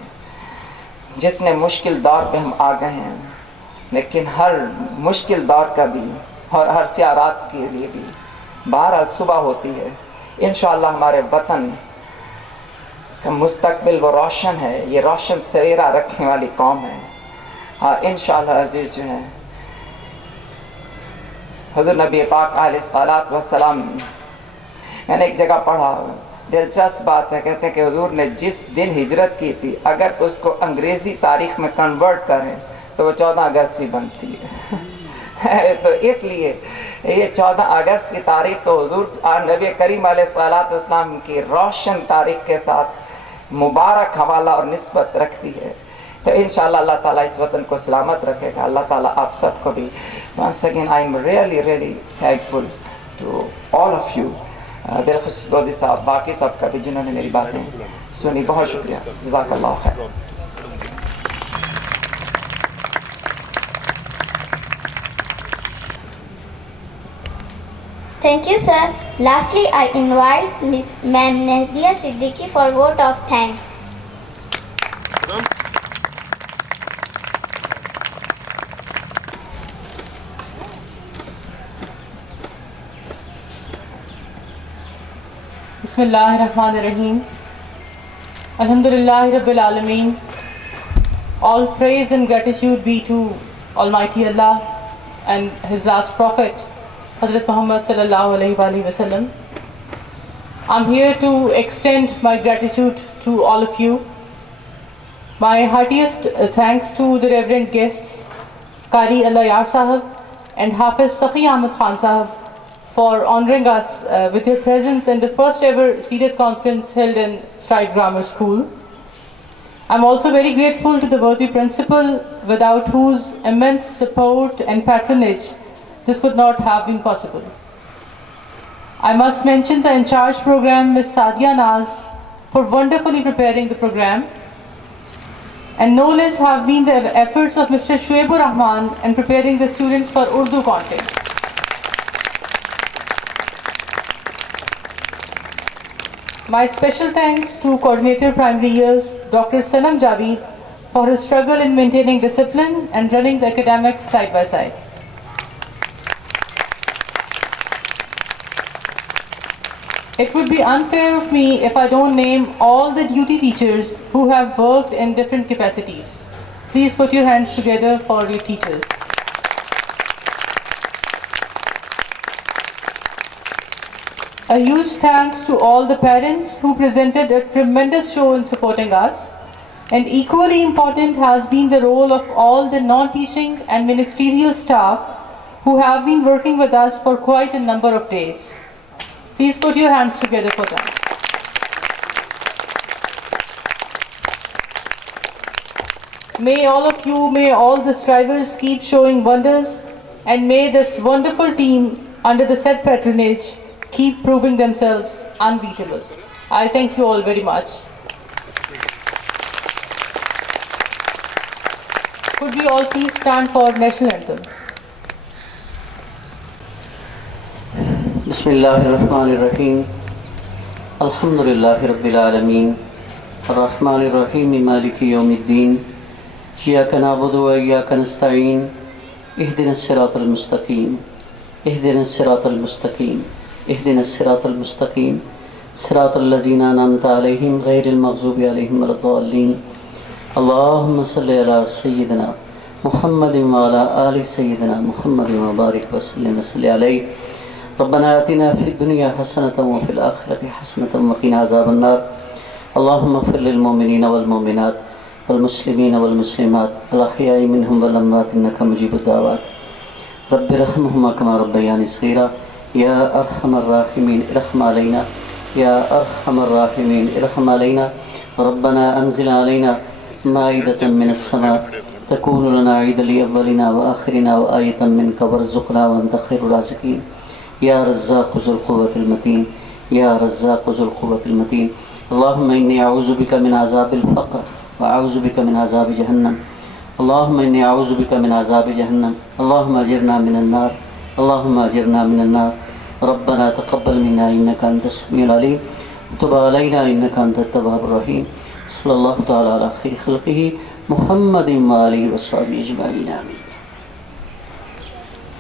جتنے مشکل دور پہ ہم آ گئے ہیں لیکن ہر مشکل دور کا بھی اور ہر سیاہ رات کے لیے بھی بہرحال صبح ہوتی ہے۔ انشاءاللہ ہمارے وطن کا مستقبل وہ روشن ہے، یہ روشن سریرا رکھنے والی قوم ہے، اور انشاءاللہ عزیز جو ہیں حضور نبی پاک علیہ الصلوۃ والسلام، میں نے ایک جگہ پڑھا دلچسپ بات ہے، کہتے ہیں کہ حضور نے جس دن ہجرت کی تھی اگر اس کو انگریزی تاریخ میں کنورٹ کریں تو وہ 14 اگست ہی بنتی ہے۔ تو اس لیے یہ 14 اگست کی تاریخ تو حضور نبی کریم علیہ الصلوۃ والسلام کی روشن تاریخ کے ساتھ مبارک حوالہ اور نسبت رکھتی ہے۔ تو انشاءاللہ اللہ تعالیٰ اس وطن کو سلامت رکھے گا۔ اللہ تعالیٰ آپ سب کو بھی once again I am really thankful to all of you، بالخصوص لودھی صاحب، باقی سب کا بھی جنہوں نے میری باتیں سنی، بہت شکریہ، جزاک اللہ خیر۔ Thank you, sir. Lastly, I invite Ms. Ma'am Nahdia Siddiqui for vote of thanks. بسم اللہ الرحمن الرحیم، الحمدللہ رب العالمین. All praise and gratitude be to Almighty Allah and His last Prophet, Hazrat Muhammad sallallahu alaihi wa sallam. I'm here to extend my gratitude to all of you. My heartiest thanks to the reverend guests, Qari Allah Yar Sahab and Hafiz Saqi Ahmed Khan Sahab, for honoring us with your presence in the first ever Seerat conference held in Stride Grammar School. I'm also very grateful to the worthy principal, without whose immense support and patronage this would not have been possible. I must mention the in-charge program, Ms. Sadia Naz, for wonderfully preparing the program. And no less have been the efforts of Mr. Shoaibur Rahman in preparing the students for Urdu content. My special thanks to Coordinator Primary Years, Dr. Sanam Javeed, for his struggle in maintaining discipline and running the academics side by side. It would be unfair of me if I don't name all the duty teachers who have worked in different capacities. Please put your hands together for your teachers. A huge thanks to all the parents who presented a tremendous show in supporting us. And equally important has been the role of all the non-teaching and ministerial staff who have been working with us for quite a number of days. Please put your hands together for them. May all of you, may all the strivers keep showing wonders, and may this wonderful team under the said patronage keep proving themselves unbeatable. I thank you all very much. Could we all please stand for National Anthem? Bismillahirrahmanirrahim. Alhamdulillahi Rabbil Alameen. Ar-Rahmanir-Rahim. Maliki Yawmiddin. Iyyaka na'budu wa iyyaka nasta'in. Ihdinas siratal mustaqim. Ihdinas siratal mustaqim. Ihdinas siratal mustaqim. Siratal ladzina an'amta alayhim ghayril maghdubi alayhim waladdallin. Allahumma salli ala sayyidina Muhammadin wa ala ali sayyidina Muhammadin wa barik wa sallim wa salli alayhi. ربنا آتنا في الدنيا حسنة وفي الآخرة حسنة وقنا عذاب النار. اللهم اغفر للمؤمنين والمؤمنات والمسلمين والمسلمات الأحياء منهم والأموات إنك مجيب الدعوات. رب ارحمهما كما ربياني صغيرا. يا أرحم الراحمين ارحم علينا. يا أرحم الراحمين ارحم علينا. ربنا أنزل علينا مائدة من السماء تكون لنا عيدا لأولنا وآخرنا وآية منك وارزقنا وأنت خير الرازقين. يا رزاق ذو القوة المتين. يا رزاق ذو القوة المتين. اللهم إني أعوذ بك من عذاب الفقر وأعوذ بك من عذاب جهنم. اللهم إني أعوذ بك من عذاب جهنم. اللهم أجرنا من النار. اللهم أجرنا من النار. ربنا تقبل منا إنك أنت السميع العليم وتب علينا إنك أنت التواب الرحيم. صلى الله تعالى على خير خلقه محمد وآله وصحبه أجمعين. آمين.